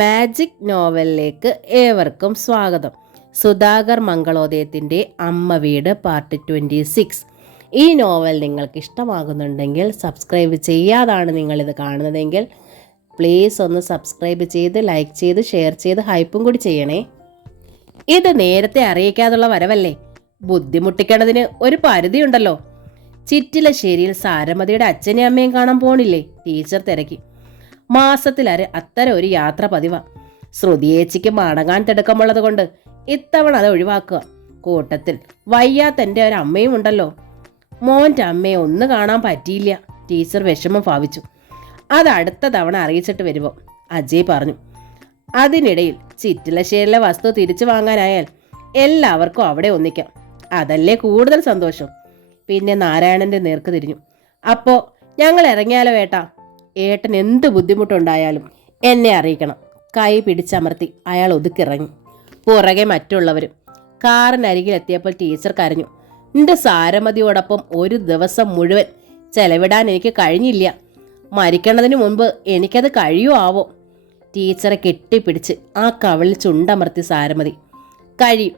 Magic നോവലിലേക്ക് ഏവർക്കും സ്വാഗതം. സുധാകർ മംഗളോദയത്തിൻ്റെ അമ്മ വീട് പാർട്ട് 26. ഈ നോവൽ നിങ്ങൾക്ക് ഇഷ്ടമാകുന്നുണ്ടെങ്കിൽ സബ്സ്ക്രൈബ് ചെയ്യാതാണ് നിങ്ങളിത് കാണുന്നതെങ്കിൽ പ്ലീസ് ഒന്ന് സബ്സ്ക്രൈബ് ചെയ്ത് ലൈക്ക് ചെയ്ത് ഷെയർ ചെയ്ത് ഹൈപ്പും കൂടി ചെയ്യണേ. ഇത് നേരത്തെ അറിയിക്കാതുള്ള വരവല്ലേ, ബുദ്ധിമുട്ടിക്കണതിന് ഒരു പരിധിയുണ്ടല്ലോ. ചിറ്റിലശ്ശേരിയിൽ സാരമതിയുടെ അച്ഛനെയും അമ്മയും കാണാൻ പോണില്ലേ, ടീച്ചർ തിരക്കി. മാസത്തിലരെ അത്തരം ഒരു യാത്ര പതിവാ. ശ്രുതിയേച്ചിക്ക് മടങ്ങാൻ തിടുക്കമുള്ളത് കൊണ്ട് ഇത്തവണ അത് ഒഴിവാക്കുക. കൂട്ടത്തിൽ വയ്യാത്തെൻ്റെ ഒരു അമ്മയും ഉണ്ടല്ലോ. മോൻ്റെ അമ്മയെ ഒന്ന് കാണാൻ പറ്റിയില്ല, ടീച്ചർ വിഷമം ഭാവിച്ചു. അത് അടുത്ത തവണ അറിയിച്ചിട്ട് വരുമോ, അജയ് പറഞ്ഞു. അതിനിടയിൽ ചിറ്റിലശ്ശേരിയിലെ വസ്തു തിരിച്ചു വാങ്ങാനായാൽ എല്ലാവർക്കും അവിടെ ഒന്നിക്കാം, അതല്ലേ കൂടുതൽ സന്തോഷം. പിന്നെ നാരായണൻ്റെ നേർക്ക് തിരിഞ്ഞു. അപ്പോൾ ഞങ്ങൾ ഇറങ്ങിയാലോ ഏട്ടാ? ഏട്ടൻ എന്ത് ബുദ്ധിമുട്ടുണ്ടായാലും എന്നെ അറിയിക്കണം. കൈ പിടിച്ചമർത്തി അയാൾ ഒതുക്കിറങ്ങി. പുറകെ മറ്റുള്ളവരും. കാറിനരികിലെത്തിയപ്പോൾ ടീച്ചർ കരഞ്ഞു. എൻ്റെ സാരമതിയോടൊപ്പം ഒരു ദിവസം മുഴുവൻ ചെലവിടാൻ എനിക്ക് കഴിഞ്ഞില്ല. മരിക്കണതിന് മുൻപ് എനിക്കത് കഴിയുമോ ആവോ? ടീച്ചറെ കെട്ടിപ്പിടിച്ച് ആ കവിളിൽ ചുണ്ടമർത്തി സാരമതി. കഴിയും.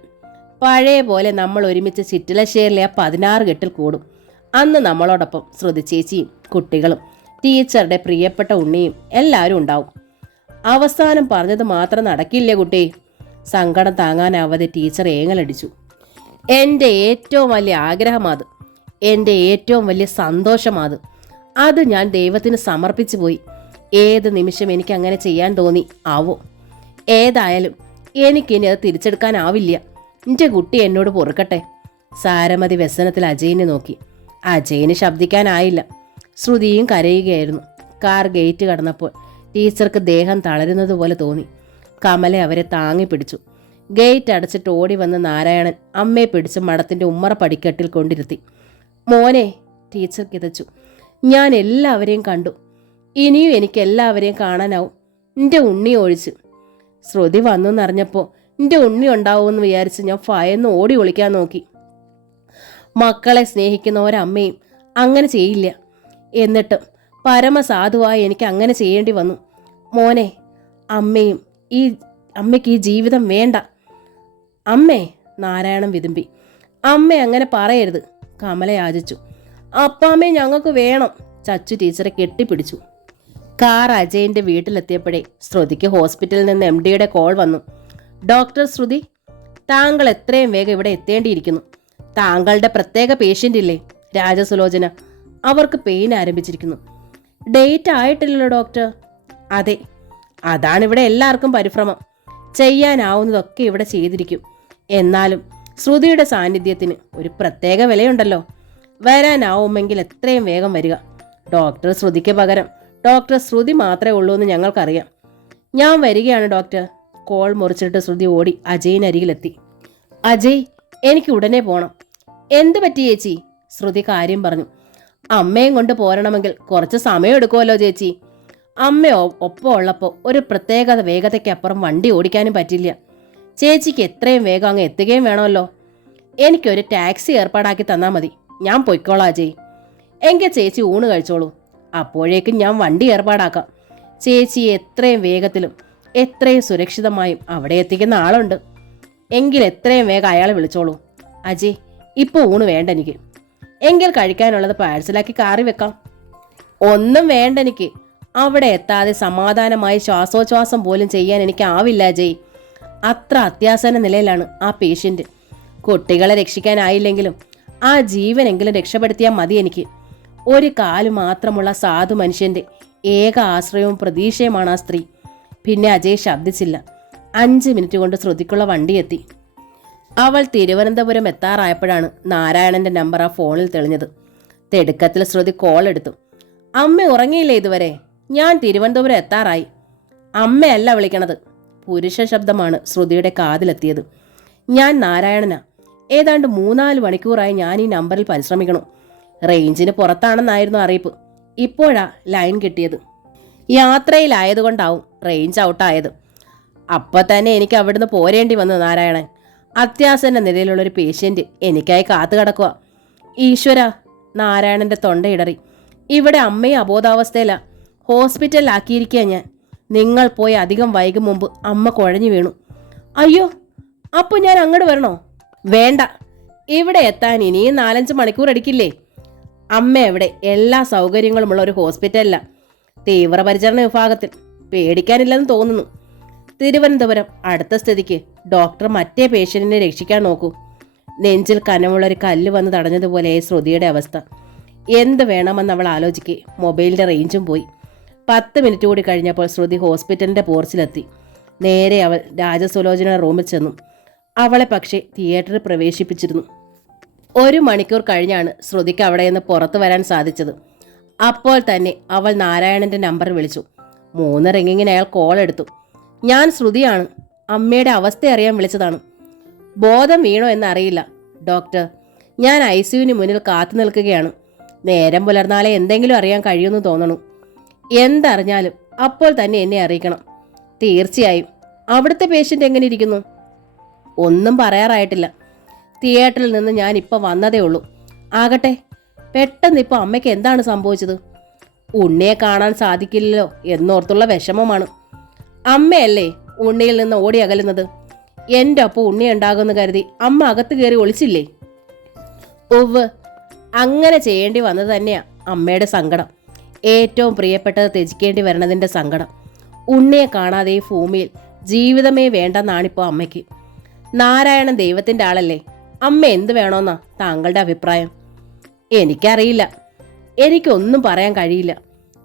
പഴയ പോലെ നമ്മൾ ഒരുമിച്ച് ചിറ്റിലശ്ശേരിലെ 16 കെട്ടിൽ കൂടും. അന്ന് നമ്മളോടൊപ്പം ശ്രുതി ചേച്ചിയും കുട്ടികളും ടീച്ചറുടെ പ്രിയപ്പെട്ട ഉണ്ണിയും എല്ലാവരും ഉണ്ടാവും. അവസാനം പറഞ്ഞത് മാത്രം നടക്കില്ലേ കുട്ടി? സങ്കടം താങ്ങാനാവാതെ ടീച്ചർ ഏങ്ങലടിച്ചു. എൻ്റെ ഏറ്റവും വലിയ ആഗ്രഹമാത്, എൻ്റെ ഏറ്റവും വലിയ സന്തോഷമാത്. അത് ഞാൻ ദൈവത്തിന് സമർപ്പിച്ചു പോയി. ഏത് നിമിഷം എനിക്ക് അങ്ങനെ ചെയ്യാൻ തോന്നി ആവോ. ഏതായാലും എനിക്കിനി അത് തിരിച്ചെടുക്കാനാവില്ല. എൻ്റെ കുട്ടി എന്നോട് പൊറുക്കട്ടെ. സാരമതി വ്യസനത്തിൽ അജയിനെ നോക്കി. അജയിന് ശബ്ദിക്കാനായില്ല. ശ്രുതിയും കരയുകയായിരുന്നു. കാർ ഗേറ്റ് കടന്നപ്പോൾ ടീച്ചർക്ക് ദേഹം തളരുന്നത് പോലെ തോന്നി. കമല അവരെ താങ്ങി പിടിച്ചു. ഗേറ്റ് അടച്ചിട്ട് ഓടി വന്ന നാരായണൻ അമ്മയെ പിടിച്ച് മഠത്തിൻ്റെ ഉമ്മറ പടിക്കെട്ടിൽ കൊണ്ടിരുത്തി. മോനെ, ടീച്ചർ കിതച്ചു. ഞാൻ എല്ലാവരെയും കണ്ടു. ഇനിയും എനിക്ക് എല്ലാവരെയും കാണാനാവും, എൻ്റെ ഉണ്ണി ഒഴിച്ച്. ശ്രുതി വന്നെന്നറിഞ്ഞപ്പോൾ എൻ്റെ ഉണ്ണി ഉണ്ടാവുമെന്ന് വിചാരിച്ച് ഞാൻ ഭയന്ന് ഓടി ഒളിക്കാൻ നോക്കി. മക്കളെ സ്നേഹിക്കുന്ന ഒരമ്മയും അങ്ങനെ ചെയ്യില്ല. എന്നിട്ടും പരമസാധുവായി എനിക്ക് അങ്ങനെ ചെയ്യേണ്ടി വന്നു. മോനെ, അമ്മയ്ക്ക് ഈ ജീവിതം വേണ്ട. അമ്മേ, നാരായണൻ വിതുമ്പി. അമ്മ അങ്ങനെ പറയരുത്, കമല യാചിച്ചു. അപ്പാമ്മേ ഞങ്ങൾക്ക് വേണം, ചച്ചു ടീച്ചറെ കെട്ടിപ്പിടിച്ചു. കാർ അജയൻ്റെ വീട്ടിലെത്തിയപ്പോഴേ ശ്രുതിക്ക് ഹോസ്പിറ്റലിൽ നിന്ന് MDയുടെ കോൾ വന്നു. ഡോക്ടർ ശ്രുതി, താങ്കൾ എത്രയും വേഗം ഇവിടെ എത്തേണ്ടിയിരിക്കുന്നു. താങ്കളുടെ പ്രത്യേക പേഷ്യൻ്റ് ഇല്ലേ, രാജസുലോചന, അവർക്ക് പെയിൻ ആരംഭിച്ചിരിക്കുന്നു. ഡേറ്റ് ആയിട്ടില്ലല്ലോ ഡോക്ടർ? അതെ, അതാണിവിടെ എല്ലാവർക്കും പരിഭ്രമം. ചെയ്യാനാവുന്നതൊക്കെ ഇവിടെ ചെയ്തിരിക്കും. എന്നാലും ശ്രുതിയുടെ സാന്നിധ്യത്തിന് ഒരു പ്രത്യേക വിലയുണ്ടല്ലോ. വരാനാവുമെങ്കിൽ എത്രയും വേഗം വരിക. ഡോക്ടർ ശ്രുതിക്ക് പകരം ഡോക്ടർ ശ്രുതി മാത്രമേ ഉള്ളൂ എന്ന് ഞങ്ങൾക്കറിയാം. ഞാൻ വരികയാണ് ഡോക്ടർ. കോൾ മുറിച്ചിട്ട് ശ്രുതി ഓടി അജയിനരികിലെത്തി. അജയ്, എനിക്ക് ഉടനെ പോകണം. എന്ത് പറ്റി ചേച്ചി? ശ്രുതി കാര്യം പറഞ്ഞു. അമ്മയും കൊണ്ട് പോരണമെങ്കിൽ കുറച്ച് സമയം എടുക്കുമല്ലോ ചേച്ചി. അമ്മ ഒപ്പം ഉള്ളപ്പോൾ ഒരു പ്രത്യേക വേഗതയ്ക്കപ്പുറം വണ്ടി ഓടിക്കാനും പറ്റില്ല. ചേച്ചിക്ക് എത്രയും വേഗം അങ്ങ് എത്തുകയും വേണമല്ലോ. എനിക്കൊരു ടാക്സി ഏർപ്പാടാക്കി തന്നാൽ മതി, ഞാൻ പൊയ്ക്കോളാം അജയ്. എങ്കിൽ ചേച്ചി ഊണ് കഴിച്ചോളൂ, അപ്പോഴേക്കും ഞാൻ വണ്ടി ഏർപ്പാടാക്കാം. ചേച്ചി എത്രയും വേഗത്തിലും എത്രയും സുരക്ഷിതമായും അവിടെ എത്തിക്കുന്ന ആളുണ്ട്. എങ്കിൽ എത്രയും വേഗം അയാളെ വിളിച്ചോളൂ. അജയ്, ഇപ്പോൾ ഊണ് വേണ്ട എനിക്ക്. എങ്കിൽ കഴിക്കാനുള്ളത് പാഴ്സലാക്കി കാറി വെക്കാം. ഒന്നും വേണ്ട എനിക്ക്. അവിടെ എത്താതെ സമാധാനമായി ശ്വാസോച്ഛ്വാസം പോലും ചെയ്യാൻ എനിക്കാവില്ല അജയ്. അത്ര അത്യാസന്ന നിലയിലാണ് ആ പേഷ്യൻ്റ്. കുട്ടികളെ രക്ഷിക്കാനായില്ലെങ്കിലും ആ ജീവനെങ്കിലും രക്ഷപ്പെടുത്തിയാൽ മതി എനിക്ക്. ഒരു കാല് മാത്രമുള്ള സാധു മനുഷ്യൻ്റെ ഏക ആശ്രയവും പ്രതീക്ഷയുമാണ് ആ സ്ത്രീ. പിന്നെ അജയ് ശബ്ദിച്ചില്ല. 5 മിനിറ്റ് കൊണ്ട് ശ്രുതിക്കുള്ള വണ്ടി എത്തി. അവൾ തിരുവനന്തപുരം എത്താറായപ്പോഴാണ് നാരായണൻ്റെ നമ്പർ ആ ഫോണിൽ തെളിഞ്ഞത്. തിടുക്കത്തിൽ ശ്രുതി കോൾ എടുത്തു. അമ്മ ഉറങ്ങിയില്ലേ ഇതുവരെ? ഞാൻ തിരുവനന്തപുരം എത്താറായി. അമ്മയല്ല വിളിക്കണത്. പുരുഷ ശബ്ദമാണ് ശ്രുതിയുടെ കാതിലെത്തിയത്. ഞാൻ നാരായണനാ. ഏതാണ്ട് 3-4 മണിക്കൂറായി ഞാൻ ഈ നമ്പറിൽ പരിശ്രമിക്കണു. റേഞ്ചിന് പുറത്താണെന്നായിരുന്നു അറിയിപ്പ്. ഇപ്പോഴാ ലൈൻ കിട്ടിയത്. യാത്രയിലായതുകൊണ്ടാവും റേഞ്ച് ഔട്ടായത്. അപ്പോൾ തന്നെ എനിക്ക് അവിടുന്ന് പോരേണ്ടി വന്നു നാരായണൻ. അത്യാസന്ന നിലയിലുള്ളൊരു പേഷ്യൻ്റ് എനിക്കായി കാത്തു കിടക്കുക. ഈശ്വര, നാരായണൻ്റെ തൊണ്ടയിടറി. ഇവിടെ അമ്മയും അബോധാവസ്ഥയിലാ. ഹോസ്പിറ്റലിലാക്കിയിരിക്കുക ഞാൻ. നിങ്ങൾ പോയി അധികം വൈകും മുമ്പ് അമ്മ കുഴഞ്ഞു വീണു. അയ്യോ, അപ്പോൾ ഞാൻ അങ്ങോട്ട് വരണോ? വേണ്ട, ഇവിടെ എത്താൻ ഇനിയും 4-5 മണിക്കൂർ അടിക്കില്ലേ? അമ്മ എവിടെ? എല്ലാ സൗകര്യങ്ങളുമുള്ള ഒരു ഹോസ്പിറ്റലിലാണ്, തീവ്രപരിചരണ വിഭാഗത്തിൽ. പേടിക്കാനില്ലെന്ന് തോന്നുന്നു. തിരുവനന്തപുരം അടുത്ത സ്ഥിതിക്ക് ഡോക്ടർ മറ്റേ പേഷ്യന്റിനെ രക്ഷിക്കാൻ നോക്കൂ. നെഞ്ചിൽ കനമുള്ളൊരു കല്ല് വന്ന് തടഞ്ഞതുപോലെ ശ്രുതിയുടെ അവസ്ഥ. എന്ത് വേണമെന്ന് അവൾ ആലോചിക്കെ മൊബൈലിൻ്റെ റേഞ്ചും പോയി. 10 മിനിറ്റ് കൂടി കഴിഞ്ഞപ്പോൾ ശ്രുതി ഹോസ്പിറ്റലിൻ്റെ പോർച്ചിലെത്തി. നേരെ അവൾ രാജസുലോചന റൂമിൽ ചെന്നു. അവളെ പക്ഷേ തിയേറ്ററിൽ പ്രവേശിപ്പിച്ചിരുന്നു. 1 മണിക്കൂർ കഴിഞ്ഞാണ് ശ്രുതിക്ക് അവിടെ നിന്ന് പുറത്തു വരാൻ സാധിച്ചത്. അപ്പോൾ തന്നെ അവൾ നാരായണൻ്റെ നമ്പർ വിളിച്ചു. 3 റിങ്ങിങ്ങിന് അയാൾ കോൾ എടുത്തു. ഞാൻ ശ്രുതിയാണ്, അമ്മയുടെ അവസ്ഥ അറിയാൻ വിളിച്ചതാണ്. ബോധം വീണോ എന്നറിയില്ല ഡോക്ടർ. ഞാൻ ICUവിന് മുന്നിൽ കാത്തു നിൽക്കുകയാണ്. നേരം പുലർന്നാലേ എന്തെങ്കിലും അറിയാൻ കഴിയുമെന്ന് തോന്നണു. എന്തറിഞ്ഞാലും അപ്പോൾ തന്നെ എന്നെ അറിയിക്കണം. തീർച്ചയായും. അവിടുത്തെ പേഷ്യൻ്റ് എങ്ങനെ ഇരിക്കുന്നു? ഒന്നും പറയാറായിട്ടില്ല. തിയേറ്ററിൽ നിന്ന് ഞാൻ ഇപ്പോൾ വന്നതേ ഉള്ളൂ. ആകട്ടെ, പെട്ടെന്ന് ഇപ്പോൾ അമ്മയ്ക്ക് എന്താണ് സംഭവിച്ചത്? ഉണ്ണിയെ കാണാൻ സാധിക്കില്ലല്ലോ എന്നോർത്തുള്ള വിഷമമാണ്. അമ്മയല്ലേ ഉണ്ണിയിൽ നിന്ന് ഓടി അകലുന്നത്. എൻ്റെ ഒപ്പം ഉണ്ണി ഉണ്ടാകുമെന്ന് കരുതി അമ്മ അകത്ത് കയറി ഒളിച്ചില്ലേ? ഉവ്വ്, അങ്ങനെ ചെയ്യേണ്ടി വന്നത് തന്നെയാ അമ്മയുടെ സങ്കടം. ഏറ്റവും പ്രിയപ്പെട്ടത് ത്യജിക്കേണ്ടി വരണതിൻ്റെ സങ്കടം. ഉണ്ണിയെ കാണാതെ ഈ ഭൂമിയിൽ ജീവിതമേ വേണ്ടെന്നാണിപ്പോൾ അമ്മയ്ക്ക്. നാരായണൻ ദൈവത്തിൻ്റെ ആളല്ലേ, അമ്മ എന്ത് വേണമെന്നാ താങ്കളുടെ അഭിപ്രായം? എനിക്കറിയില്ല, എനിക്കൊന്നും പറയാൻ കഴിയില്ല.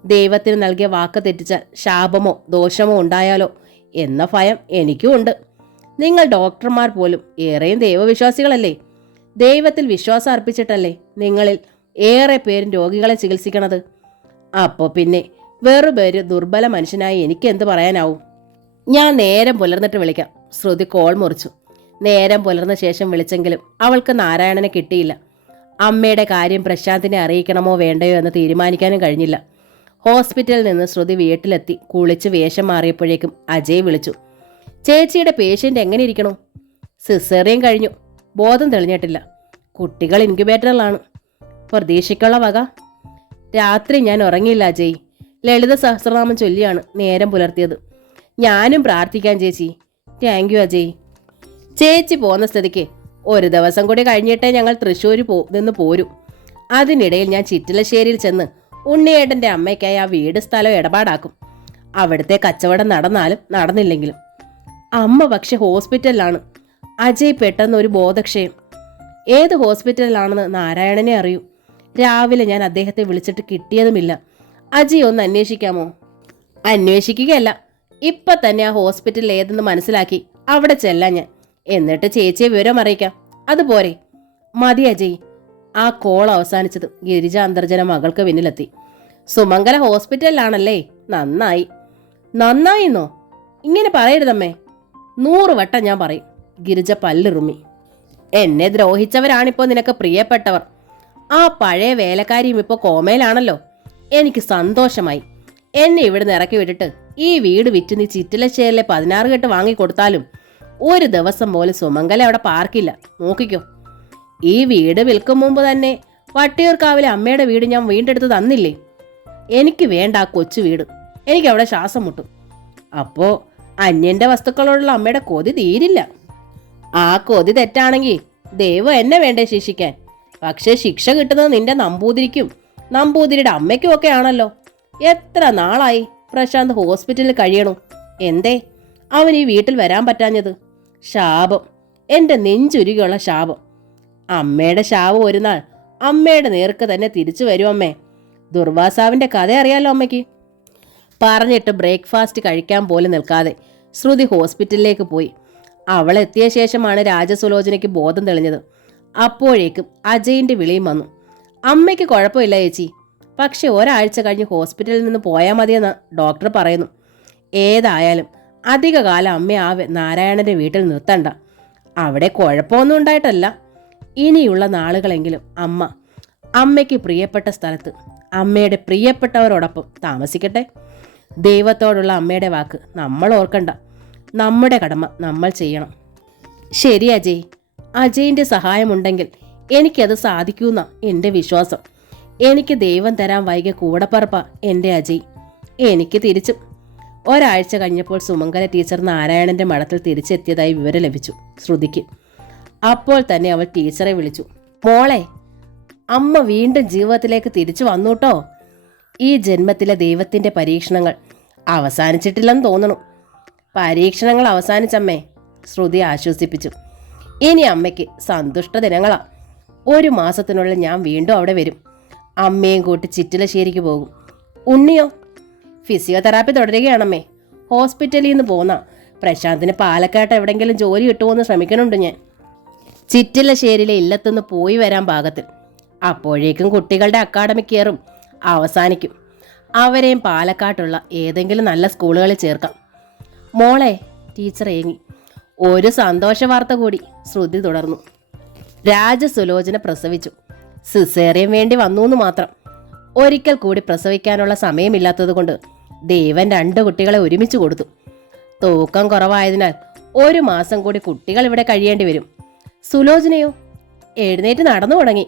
ദൈവത്തിന് നൽകിയ വാക്ക് തെറ്റിച്ചാൽ ശാപമോ ദോഷമോ ഉണ്ടായാലോ എന്ന ഭയം എനിക്കും ഉണ്ട്. നിങ്ങൾ ഡോക്ടർമാർ പോലും ഏറെയും ദൈവവിശ്വാസികളല്ലേ? ദൈവത്തിൽ വിശ്വാസം അർപ്പിച്ചിട്ടല്ലേ നിങ്ങളിൽ ഏറെ പേരും രോഗികളെ ചികിത്സിക്കണത്. അപ്പോൾ പിന്നെ വെറുപേര് ദുർബല മനുഷ്യനായി എനിക്കെന്ത് പറയാനാവും? ഞാൻ നേരം പുലർന്നിട്ട് വിളിക്കാം. ശ്രുതി കോൾ മുറിച്ചു. നേരം പുലർന്ന ശേഷം വിളിച്ചെങ്കിലും അവൾക്ക് നാരായണനെ കിട്ടിയില്ല. അമ്മയുടെ കാര്യം പ്രശാന്തിനെ അറിയിക്കണമോ വേണ്ടയോ എന്ന് തീരുമാനിക്കാനും കഴിഞ്ഞില്ല. ഹോസ്പിറ്റലിൽ നിന്ന് ശ്രുതി വീട്ടിലെത്തി കുളിച്ച് വേഷം മാറിയപ്പോഴേക്കും അജയ് വിളിച്ചു. ചേച്ചിയുടെ പേഷ്യൻ്റ് എങ്ങനെ ഇരിക്കണു? സിസേറിയൻ കഴിഞ്ഞു, ബോധം തെളിഞ്ഞിട്ടില്ല. കുട്ടികൾ ഇൻക്യുബേറ്ററിലാണ്. പ്രതീക്ഷയ്ക്കുള്ള വക. രാത്രി ഞാൻ ഉറങ്ങിയില്ല അജയ്. ലളിത സഹസ്രനാമം ചൊല്ലിയാണ് നേരം പുലർത്തിയത്. ഞാനും പ്രാർത്ഥിക്കാൻ ചേച്ചി. Thank you Ajay. ചേച്ചി പോകുന്ന സ്ഥിതിക്ക് 1 ദിവസം കൂടി കഴിഞ്ഞിട്ടേ ഞങ്ങൾ തൃശ്ശൂർ നിന്ന് പോരും. അതിനിടയിൽ ഞാൻ ചിറ്റിലശ്ശേരിയിൽ ചെന്ന് ഉണ്ണിയേട്ടൻ്റെ അമ്മയ്ക്കായി ആ വീട് സ്ഥലം ഇടപാടാക്കും. അവിടുത്തെ കച്ചവടം നടന്നാലും നടന്നില്ലെങ്കിലും. അമ്മ പക്ഷെ ഹോസ്പിറ്റലിലാണ്. അജയ് പെട്ടെന്ന് ഒരു ബോധക്ഷയം. ഏത് ഹോസ്പിറ്റലിലാണെന്ന് നാരായണനെ അറിയൂ. രാവിലെ ഞാൻ അദ്ദേഹത്തെ വിളിച്ചിട്ട് കിട്ടിയതുമില്ല. അജയ് ഒന്ന് അന്വേഷിക്കാമോ? അന്വേഷിക്കുകയല്ല, ഇപ്പം തന്നെ ആ ഹോസ്പിറ്റൽ ഏതെന്ന് മനസ്സിലാക്കി അവിടെ ചെല്ലാൻ ഞാൻ. എന്നിട്ട് ചേച്ചിയെ വിവരം അറിയിക്കാം. അതുപോരെ? മതി അജയ്. ആ കോൾ അവസാനിച്ചത് ഗിരിജ അന്തർജന മകൾക്ക് പിന്നിലെത്തി. സുമംഗല ഹോസ്പിറ്റലിലാണല്ലേ? നന്നായി. നന്നായിന്നോ? ഇങ്ങനെ പറയരുതമ്മേ. 100 വട്ടം ഞാൻ പറയും. ഗിരിജ പല്ലിറുമ്മി. എന്നെ ദ്രോഹിച്ചവരാണിപ്പോൾ നിനക്ക് പ്രിയപ്പെട്ടവർ. ആ പഴയ വേലക്കാരിയും ഇപ്പോൾ കോമയിലാണല്ലോ. എനിക്ക് സന്തോഷമായി. എന്നെ ഇവിടുന്ന് ഇറക്കി വിട്ടിട്ട് ഈ വീട് വിറ്റ് നീ ചിറ്റിലശ്ശേരിലെ 16 കെട്ട് വാങ്ങിക്കൊടുത്താലും 1 ദിവസം പോലും സുമംഗല അവിടെ പാർക്കില്ല. നോക്കിക്കോ. ഈ വീട് വിൽക്കും മുമ്പ് തന്നെ വട്ടിയൂർക്കാവിലെ അമ്മയുടെ വീട് ഞാൻ വീണ്ടെടുത്ത് തന്നില്ലേ? എനിക്ക് വേണ്ട ആ കൊച്ചു വീട്. എനിക്കവിടെ ശ്വാസം മുട്ടും. അപ്പോൾ അന്യൻ്റെ വസ്തുക്കളോടുള്ള അമ്മയുടെ കൊതി തീരില്ല. ആ കൊതി തെറ്റാണെങ്കിൽ ദൈവം എന്നെ വേണ്ടേ ശിക്ഷിക്കാൻ? പക്ഷേ ശിക്ഷ കിട്ടുന്നത് നിന്റെ നമ്പൂതിരിക്കും നമ്പൂതിരിയുടെ അമ്മയ്ക്കും ഒക്കെ ആണല്ലോ. എത്ര നാളായി പ്രശാന്ത് ഹോസ്പിറ്റലിൽ കഴിയണു. എന്തേ അവൻ ഈ വീട്ടിൽ വരാൻ പറ്റാഞ്ഞത്? ശാപം, എൻ്റെ നെഞ്ചുരുകിയുള്ള ശാപം. അമ്മയുടെ ശാപം ഒരു നാൾ അമ്മയുടെ നേർക്ക് തന്നെ തിരിച്ചു വരും അമ്മേ. ദുർവാസാവിൻ്റെ കഥ അറിയാലോ അമ്മയ്ക്ക്. പറഞ്ഞിട്ട് ബ്രേക്ക്ഫാസ്റ്റ് കഴിക്കാൻ പോലും നിൽക്കാതെ ശ്രുതി ഹോസ്പിറ്റലിലേക്ക് പോയി. അവൾ എത്തിയ ശേഷമാണ് രാജസുലോചനയ്ക്ക് ബോധം തെളിഞ്ഞത്. അപ്പോഴേക്കും അജയിൻ്റെ വിളിയും വന്നു. അമ്മയ്ക്ക് കുഴപ്പമില്ല ചേച്ചി, പക്ഷെ ഒരാഴ്ച കഴിഞ്ഞ് ഹോസ്പിറ്റലിൽ നിന്ന് പോയാൽ മതിയെന്ന് ഡോക്ടർ പറയുന്നു. ഏതായാലും അധികകാലം അമ്മ ആ നാരായണൻ്റെ വീട്ടിൽ നിർത്തണ്ട. അവിടെ കുഴപ്പമൊന്നും ഉണ്ടായിട്ടല്ല. ഇനിയുള്ള നാളുകളെങ്കിലും അമ്മയ്ക്ക് പ്രിയപ്പെട്ട സ്ഥലത്ത് അമ്മയുടെ പ്രിയപ്പെട്ടവരോടൊപ്പം താമസിക്കട്ടെ. ദൈവത്തോടുള്ള അമ്മയുടെ വാക്ക് നമ്മൾ ഓർക്കണ്ട. നമ്മുടെ കടമ നമ്മൾ ചെയ്യണം. ശരി അജയ്. അജയിൻ്റെ സഹായമുണ്ടെങ്കിൽ എനിക്കത് സാധിക്കൂന്ന എൻ്റെ വിശ്വാസം. എനിക്ക് ദൈവം തരാൻ വൈകിയ കൂടപ്പറപ്പ എൻ്റെ അജയ്. എനിക്ക് തിരിച്ചും ഒരാഴ്ച കഴിഞ്ഞപ്പോൾ സുമംഗല ടീച്ചർ നാരായണന്റെ മഠത്തിൽ തിരിച്ചെത്തിയതായി വിവരം ലഭിച്ചു ശ്രുതിക്ക്. അപ്പോൾ തന്നെ അവൾ ടീച്ചറെ വിളിച്ചു. മോളെ, അമ്മ വീണ്ടും ജീവിതത്തിലേക്ക് തിരിച്ചു വന്നൂട്ടോ. ഈ ജന്മത്തിലെ ദൈവത്തിന്റെ പരീക്ഷണങ്ങൾ അവസാനിച്ചിട്ടില്ലെന്ന് തോന്നണു. പരീക്ഷണങ്ങൾ അവസാനിച്ചമ്മേ, ശ്രുതി ആശ്വസിപ്പിച്ചു. ഇനി അമ്മയ്ക്ക് സന്തുഷ്ട ദിനങ്ങളാ. 1 മാസത്തിനുള്ളിൽ ഞാൻ വീണ്ടും അവിടെ വരും. അമ്മയും കൂട്ടി ചിറ്റിലശ്ശേരിക്ക് പോകും. ഉണ്ണിയോ? ഫിസിയോതെറാപ്പി തുടരുകയാണമ്മേ. ഹോസ്പിറ്റലിൽ നിന്ന് പോന്ന പ്രശാന്തിന് പാലക്കാട്ട് എവിടെയെങ്കിലും ജോലി കിട്ടുമോയെന്ന് ശ്രമിക്കണുണ്ട് ഞാൻ. ചിറ്റിലശ്ശേരിയിലെ ഇല്ലത്തുനിന്ന് പോയി വരാൻ പാകത്തിൽ. അപ്പോഴേക്കും കുട്ടികളുടെ അക്കാഡമിക് ഇയറും അവസാനിക്കും. അവരെയും പാലക്കാട്ടുള്ള ഏതെങ്കിലും നല്ല സ്കൂളുകളിൽ ചേർക്കാം. മോളെ, ടീച്ചർ ഏങ്ങി. ഒരു സന്തോഷ വാർത്ത കൂടി, ശ്രുതി തുടർന്നു. രാജസുലോചന പ്രസവിച്ചു. സിസേറിയൻ വേണ്ടി വന്നൂന്ന് മാത്രം. ഒരിക്കൽ കൂടി പ്രസവിക്കാനുള്ള സമയമില്ലാത്തത് കൊണ്ട് ദേവൻ 2 കുട്ടികളെ ഒരുമിച്ച് കൊടുത്തു. തൂക്കം കുറവായതിനാൽ 1 മാസം കൂടി കുട്ടികൾ ഇവിടെ കഴിയേണ്ടി വരും. സുലോചനയോ? എഴുന്നേറ്റ് നടന്നു തുടങ്ങി.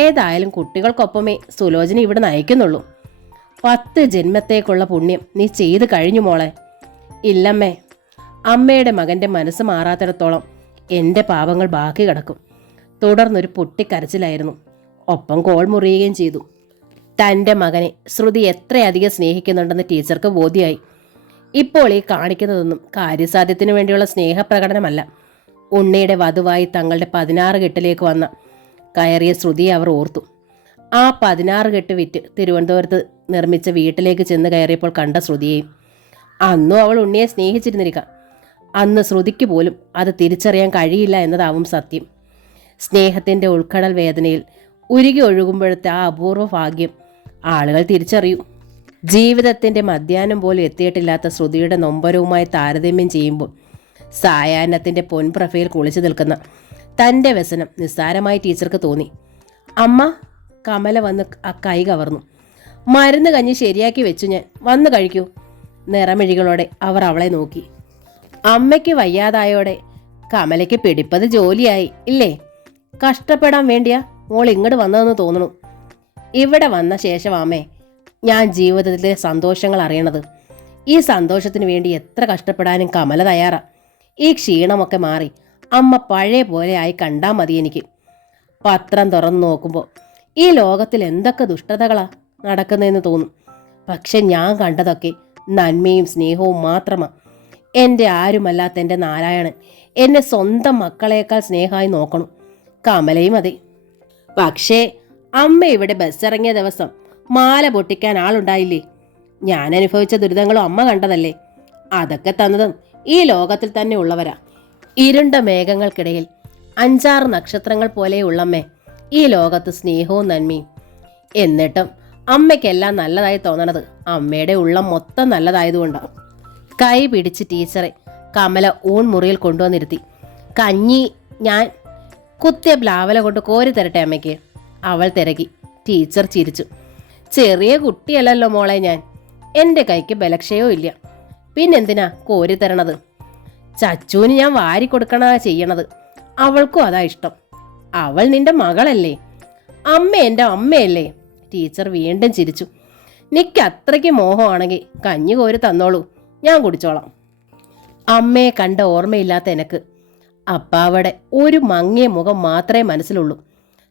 ഏതായാലും കുട്ടികൾക്കൊപ്പമേ സുലോചന ഇവിടെ നയിക്കുന്നുള്ളൂ. 10 ജന്മത്തേക്കുള്ള പുണ്യം നീ ചെയ്തു കഴിഞ്ഞു മോളെ. ഇല്ലമ്മേ, അമ്മയുടെ മകന്റെ മനസ്സ് മാറാത്തിടത്തോളം എൻ്റെ പാപങ്ങൾ ബാക്കി കിടക്കും. തുടർന്നൊരു പൊട്ടിക്കരച്ചിലായിരുന്നു. ഒപ്പം കോൾ മുറിയുകയും ചെയ്തു. തൻ്റെ മകനെ ശ്രുതി എത്രയധികം സ്നേഹിക്കുന്നുണ്ടെന്ന് ടീച്ചർക്ക് ബോധ്യമായി. ഇപ്പോൾ ഈ കാണിക്കുന്നതൊന്നും കാര്യസാധ്യത്തിനു വേണ്ടിയുള്ള സ്നേഹപ്രകടനമല്ല. ഉണ്ണിയുടെ വധുവായി തങ്ങളുടെ 16 കെട്ടിലേക്ക് വന്ന കയറിയ ശ്രുതിയെ അവർ ഓർത്തു. ആ 16 കെട്ട് വിറ്റ് തിരുവനന്തപുരത്ത് നിർമ്മിച്ച വീട്ടിലേക്ക് ചെന്ന് കയറിയപ്പോൾ കണ്ട ശ്രുതിയെയും. അന്നും അവൾ ഉണ്ണിയെ സ്നേഹിച്ചിരുന്നിരിക്കാം. അന്ന് ശ്രുതിക്ക് പോലും അത് തിരിച്ചറിയാൻ കഴിയില്ല എന്നതാവും സത്യം. സ്നേഹത്തിൻ്റെ ഉൾക്കടൽ വേദനയിൽ ഉരുകി ഒഴുകുമ്പോഴത്തെ ആ അപൂർവ ഭാഗ്യം ആളുകൾ തിരിച്ചറിയൂ. ജീവിതത്തിൻ്റെ മധ്യാഹ്നം പോലും എത്തിയിട്ടില്ലാത്ത ശ്രുതിയുടെ നൊമ്പരവുമായി താരതമ്യം ചെയ്യുമ്പോൾ സായാഹ്നത്തിൻ്റെ പൊൻപ്രഭയിൽ കുളിച്ചു നിൽക്കുന്ന തൻ്റെ വ്യസനം നിസ്സാരമായി ടീച്ചർക്ക് തോന്നി. അമ്മ, കമല വന്ന് ആ കൈ കവർന്നു. മരുന്ന് കഞ്ഞി ശരിയാക്കി വെച്ചു ഞാൻ, വന്ന് കഴിക്കൂ. നിറമിഴികളോടെ അവർ അവളെ നോക്കി. അമ്മയ്ക്ക് വയ്യാതായോടെ കമലയ്ക്ക് പിടിപ്പത് ജോലിയായി ഇല്ലേ? കഷ്ടപ്പെടാൻ വേണ്ടിയാ മോൾ ഇങ്ങോട്ട് വന്നതെന്ന് തോന്നുന്നു. ഇവിടെ വന്ന ശേഷമാമേ ഞാൻ ജീവിതത്തിലെ സന്തോഷങ്ങൾ അറിയണത്. ഈ സന്തോഷത്തിന് വേണ്ടി എത്ര കഷ്ടപ്പെടാനും കമല തയ്യാറാ. ഈ ക്ഷീണമൊക്കെ മാറി അമ്മ പഴയ പോലെ ആയി കണ്ടാൽ മതി എനിക്ക്. പത്രം തുറന്നു നോക്കുമ്പോൾ ഈ ലോകത്തിൽ എന്തൊക്കെ ദുഷ്ടതകളാ നടക്കുന്നതെന്ന് തോന്നും. പക്ഷെ ഞാൻ കണ്ടതൊക്കെ നന്മയും സ്നേഹവും മാത്രമാണ്. എൻ്റെ ആരുമല്ലാത്ത എൻ്റെ നാരായണൻ എന്നെ സ്വന്തം മക്കളേക്കാൾ സ്നേഹമായി നോക്കണം. കമലയും അതെ. പക്ഷേ അമ്മ ഇവിടെ ബസ്സിറങ്ങിയ ദിവസം മാല പൊട്ടിക്കാൻ ആളുണ്ടായില്ലേ? ഞാൻ അനുഭവിച്ച ദുരിതങ്ങളും അമ്മ കണ്ടതല്ലേ? അതൊക്കെ തന്നതും ഈ ലോകത്തിൽ തന്നെ ഉള്ളവരാ. ഇരുണ്ട മേഘങ്ങൾക്കിടയിൽ 5-6 നക്ഷത്രങ്ങൾ പോലെയുള്ളമ്മേ ഈ ലോകത്ത് സ്നേഹവും നന്മയും. എന്നിട്ടും അമ്മയ്ക്കെല്ലാം നല്ലതായി തോന്നണത് അമ്മയുടെ ഉള്ളം മൊത്തം നല്ലതായതുകൊണ്ടാണ്. കൈ പിടിച്ച് ടീച്ചറെ കമല ഊൺമുറിയിൽ കൊണ്ടുവന്നിരുത്തി. കഞ്ഞി ഞാൻ കുത്തിയ പ്ലാവല കൊണ്ട് കോരി തരട്ടെ അമ്മയ്ക്ക്? അവൾ തിരക്കി. ടീച്ചർ ചിരിച്ചു. ചെറിയ കുട്ടിയല്ലല്ലോ മോളെ ഞാൻ. എൻ്റെ കൈക്ക് ബലക്ഷയവും ഇല്ല. പിന്നെന്തിനാ കോരി തരണത്? ചച്ചൂന് ഞാൻ വാരി കൊടുക്കണ ചെയ്യണത്. അവൾക്കും അതാ ഇഷ്ടം. അവൾ നിന്റെ മകളല്ലേ? അമ്മ എൻ്റെ അമ്മയല്ലേ? ടീച്ചർ വീണ്ടും ചിരിച്ചു. നിക്ക് അത്രയ്ക്ക് മോഹമാണെങ്കിൽ കഞ്ഞി കോരി തന്നോളൂ, ഞാൻ കുടിച്ചോളാം. അമ്മയെ കണ്ട ഓർമ്മയില്ലാത്ത എനക്ക് അപ്പാവടെ ഒരു മങ്ങിയ മുഖം മാത്രമേ മനസ്സിലുള്ളൂ.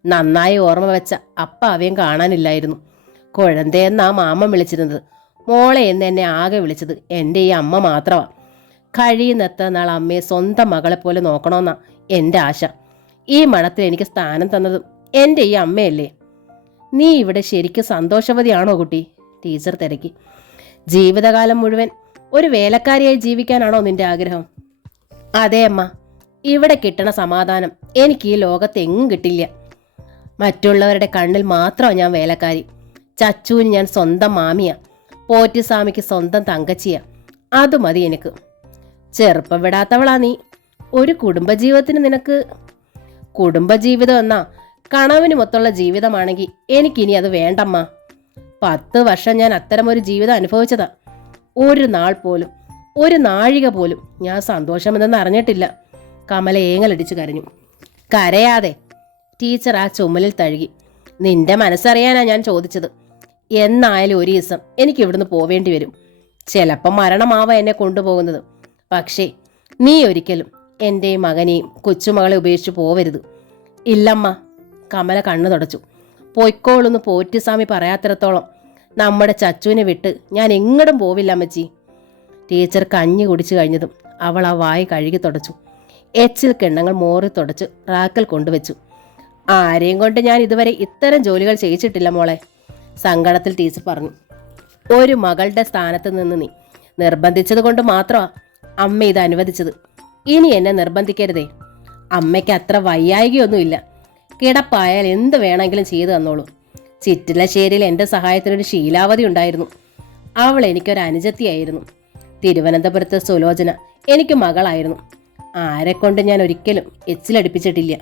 നന്നായി ഓർമ്മ വെച്ച അപ്പ അവയും കാണാനില്ലായിരുന്നു. കുഴന്തയെന്നാ മാമൻ വിളിച്ചിരുന്നത്. മോളെ എന്ന് എന്നെ ആകെ വിളിച്ചത് എൻ്റെ ഈ അമ്മ മാത്രമാണ്. കഴിയുന്നെത്ര നാൾ അമ്മയെ സ്വന്തം മകളെപ്പോലെ നോക്കണമെന്നാ എൻ്റെ ആശ. ഈ മഠത്തിൽ എനിക്ക് സ്ഥാനം തന്നതും എൻ്റെ ഈ അമ്മയല്ലേ? നീ ഇവിടെ ശരിക്കും സന്തോഷവതിയാണോ കുട്ടി? ടീച്ചർ തിരക്കി. ജീവിതകാലം മുഴുവൻ ഒരു വേലക്കാരിയായി ജീവിക്കാനാണോ നിന്റെ ആഗ്രഹം? അതെ അമ്മ. ഇവിടെ കിട്ടണ സമാധാനം എനിക്ക് ഈ ലോകത്തെങ്ങും കിട്ടില്ല. മറ്റുള്ളവരുടെ കണ്ണിൽ മാത്രമാണ് ഞാൻ വേലക്കാരി. ചച്ചുവിന് ഞാൻ സ്വന്തം മാമിയാ. പോറ്റിസ്വാമിക്ക് സ്വന്തം തങ്കച്ചിയാ. അത് മതി എനിക്ക്. ചെറുപ്പം വിടാത്തവളാ നീ. ഒരു കുടുംബജീവിതത്തിന് നിനക്ക് കുടുംബജീവിതം എന്നാ കണവന് മൊത്തമുള്ള ജീവിതമാണെങ്കിൽ എനിക്കിനി അത് വേണ്ടമ്മ. 10 വർഷം ഞാൻ അത്തരമൊരു ജീവിതം അനുഭവിച്ചതാ. ഒരു നാൾ പോലും, ഒരു നാഴിക പോലും ഞാൻ സന്തോഷമെന്ന് അറിഞ്ഞിട്ടില്ല. കമല ഏങ്ങലടിച്ചു കരഞ്ഞു. കരയാതെ. ടീച്ചർ ആ ചുമലിൽ തഴുകി. നിന്റെ മനസ്സറിയാനാ ഞാൻ ചോദിച്ചത്. എന്നായാലും ഒരു ദിവസം എനിക്ക് ഇവിടുന്ന് പോവേണ്ടി വരും. ചിലപ്പോൾ മരണമാവാ എന്നെ കൊണ്ടുപോകുന്നത്. പക്ഷേ നീ ഒരിക്കലും എൻ്റെയും മകനെയും കൊച്ചുമകളെ ഉപേക്ഷിച്ച് പോവരുത്. ഇല്ലമ്മ. കമല കണ്ണു തുടച്ചു. പൊയ്ക്കോളൊന്ന് പോറ്റിസ്വാമി പറയാത്തിടത്തോളം നമ്മുടെ ചച്ചുവിനെ വിട്ട് ഞാൻ എങ്ങോട്ടും പോവില്ല അമ്മച്ചി. ടീച്ചർ കഞ്ഞി കുടിച്ചു കഴിഞ്ഞതും അവൾ ആ വായി കഴുകി തുടച്ചു. എച്ചിൽ കിണ്ണങ്ങൾ മോറി തുടച്ച് റാക്കൽ കൊണ്ടുവച്ചു. ആരെയും കൊണ്ട് ഞാൻ ഇതുവരെ ഇത്തരം ജോലികൾ ചെയ്യിച്ചിട്ടില്ല മോളെ, സങ്കടത്തിൽ ടീച്ചർ പറഞ്ഞു. ഒരു മകളുടെ സ്ഥാനത്ത് നിന്ന് നീ നിർബന്ധിച്ചത് കൊണ്ട് മാത്രമാണ് അമ്മ ഇത് അനുവദിച്ചത്. ഇനി എന്നെ നിർബന്ധിക്കരുതേ. അമ്മയ്ക്ക് അത്ര വയ്യായികയൊന്നുമില്ല. കിടപ്പായാൽ എന്ത് വേണമെങ്കിലും ചെയ്തു തന്നോളൂ. ചിറ്റിലശ്ശേരിയിൽ എൻ്റെ സഹായത്തിനൊരു ശീലാവതി ഉണ്ടായിരുന്നു. അവൾ എനിക്കൊരു അനുജത്തിയായിരുന്നു. തിരുവനന്തപുരത്ത് സുലോചന എനിക്ക് മകളായിരുന്നു. ആരെക്കൊണ്ട് ഞാൻ ഒരിക്കലും എച്ചിലടുപ്പിച്ചിട്ടില്ല.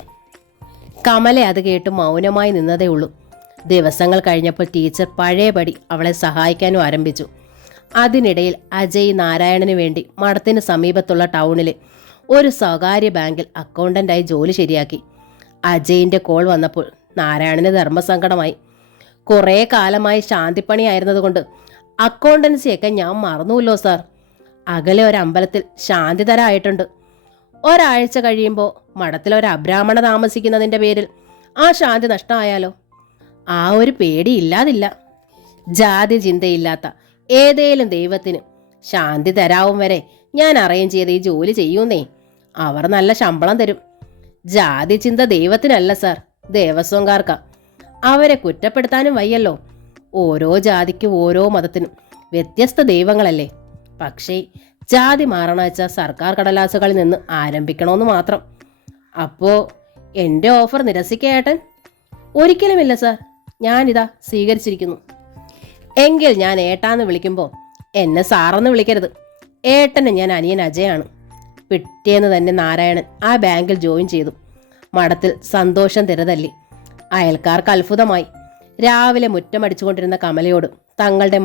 കമല അത് കേട്ട് മൗനമായി നിന്നതേ ഉള്ളൂ. ദിവസങ്ങൾ കഴിഞ്ഞപ്പോൾ ടീച്ചർ പഴയപടി അവളെ സഹായിക്കാനും ആരംഭിച്ചു. അതിനിടയിൽ അജയ് നാരായണന് വേണ്ടി മഠത്തിന് സമീപത്തുള്ള ടൗണിലെ ഒരു സ്വകാര്യ ബാങ്കിൽ അക്കൗണ്ടൻ്റായി ജോലി ശരിയാക്കി. അജയിൻ്റെ കോൾ വന്നപ്പോൾ നാരായണന് ധർമ്മസങ്കടമായി. കുറേ കാലമായി ശാന്തിപ്പണിയായിരുന്നതുകൊണ്ട് അക്കൗണ്ടൻസിയൊക്കെ ഞാൻ മറന്നുവല്ലോ സാർ. അകലെ ഒരു അമ്പലത്തിൽ ശാന്തിതരായിട്ടുണ്ട്. ഒരാഴ്ച കഴിയുമ്പോൾ മഠത്തിൽ ഒരു അബ്രാഹ്മണ താമസിക്കുന്നതിൻ്റെ പേരിൽ ആ ശാന്തി നഷ്ടമായാലോ? ആ ഒരു പേടിയില്ലാതില്ല. ജാതി ചിന്തയില്ലാത്ത ഏതേലും ദൈവത്തിന് ശാന്തി തരാവും വരെ ഞാൻ അറേഞ്ച് ചെയ്ത് ഈ ജോലി ചെയ്യൂന്നേ. അവർ നല്ല ശമ്പളം തരും. ജാതി ചിന്ത ദൈവത്തിനല്ല സാർ, ദേവസ്വംകാർക്കാ. അവരെ കുറ്റപ്പെടുത്താനും വയ്യല്ലോ. ഓരോ ജാതിക്കും ഓരോ മതത്തിനും വ്യത്യസ്ത ദൈവങ്ങളല്ലേ. പക്ഷേ ജാതി മാറണ വെച്ചാൽ സർക്കാർ കടലാസുകളിൽ നിന്ന് ആരംഭിക്കണമെന്ന് മാത്രം. അപ്പോൾ എൻ്റെ ഓഫർ നിരസിക്കേട്ടൻ? ഒരിക്കലുമില്ല സാർ, ഞാനിതാ സ്വീകരിച്ചിരിക്കുന്നു. എങ്കിൽ ഞാൻ ഏട്ടാന്ന് വിളിക്കുമ്പോൾ എന്നെ സാറെന്ന് വിളിക്കരുത്. ഏട്ടന് ഞാൻ അനിയൻ അജയാണ്. പിറ്റേന്ന് തന്നെ നാരായണൻ ആ ബാങ്കിൽ ജോയിൻ ചെയ്തു. മഠത്തിൽ സന്തോഷം തിരതല്ലി. അയൽക്കാർക്ക് അത്ഭുതമായി. രാവിലെ മുറ്റമടിച്ചുകൊണ്ടിരുന്ന കമലയോട് തങ്ങളുടെ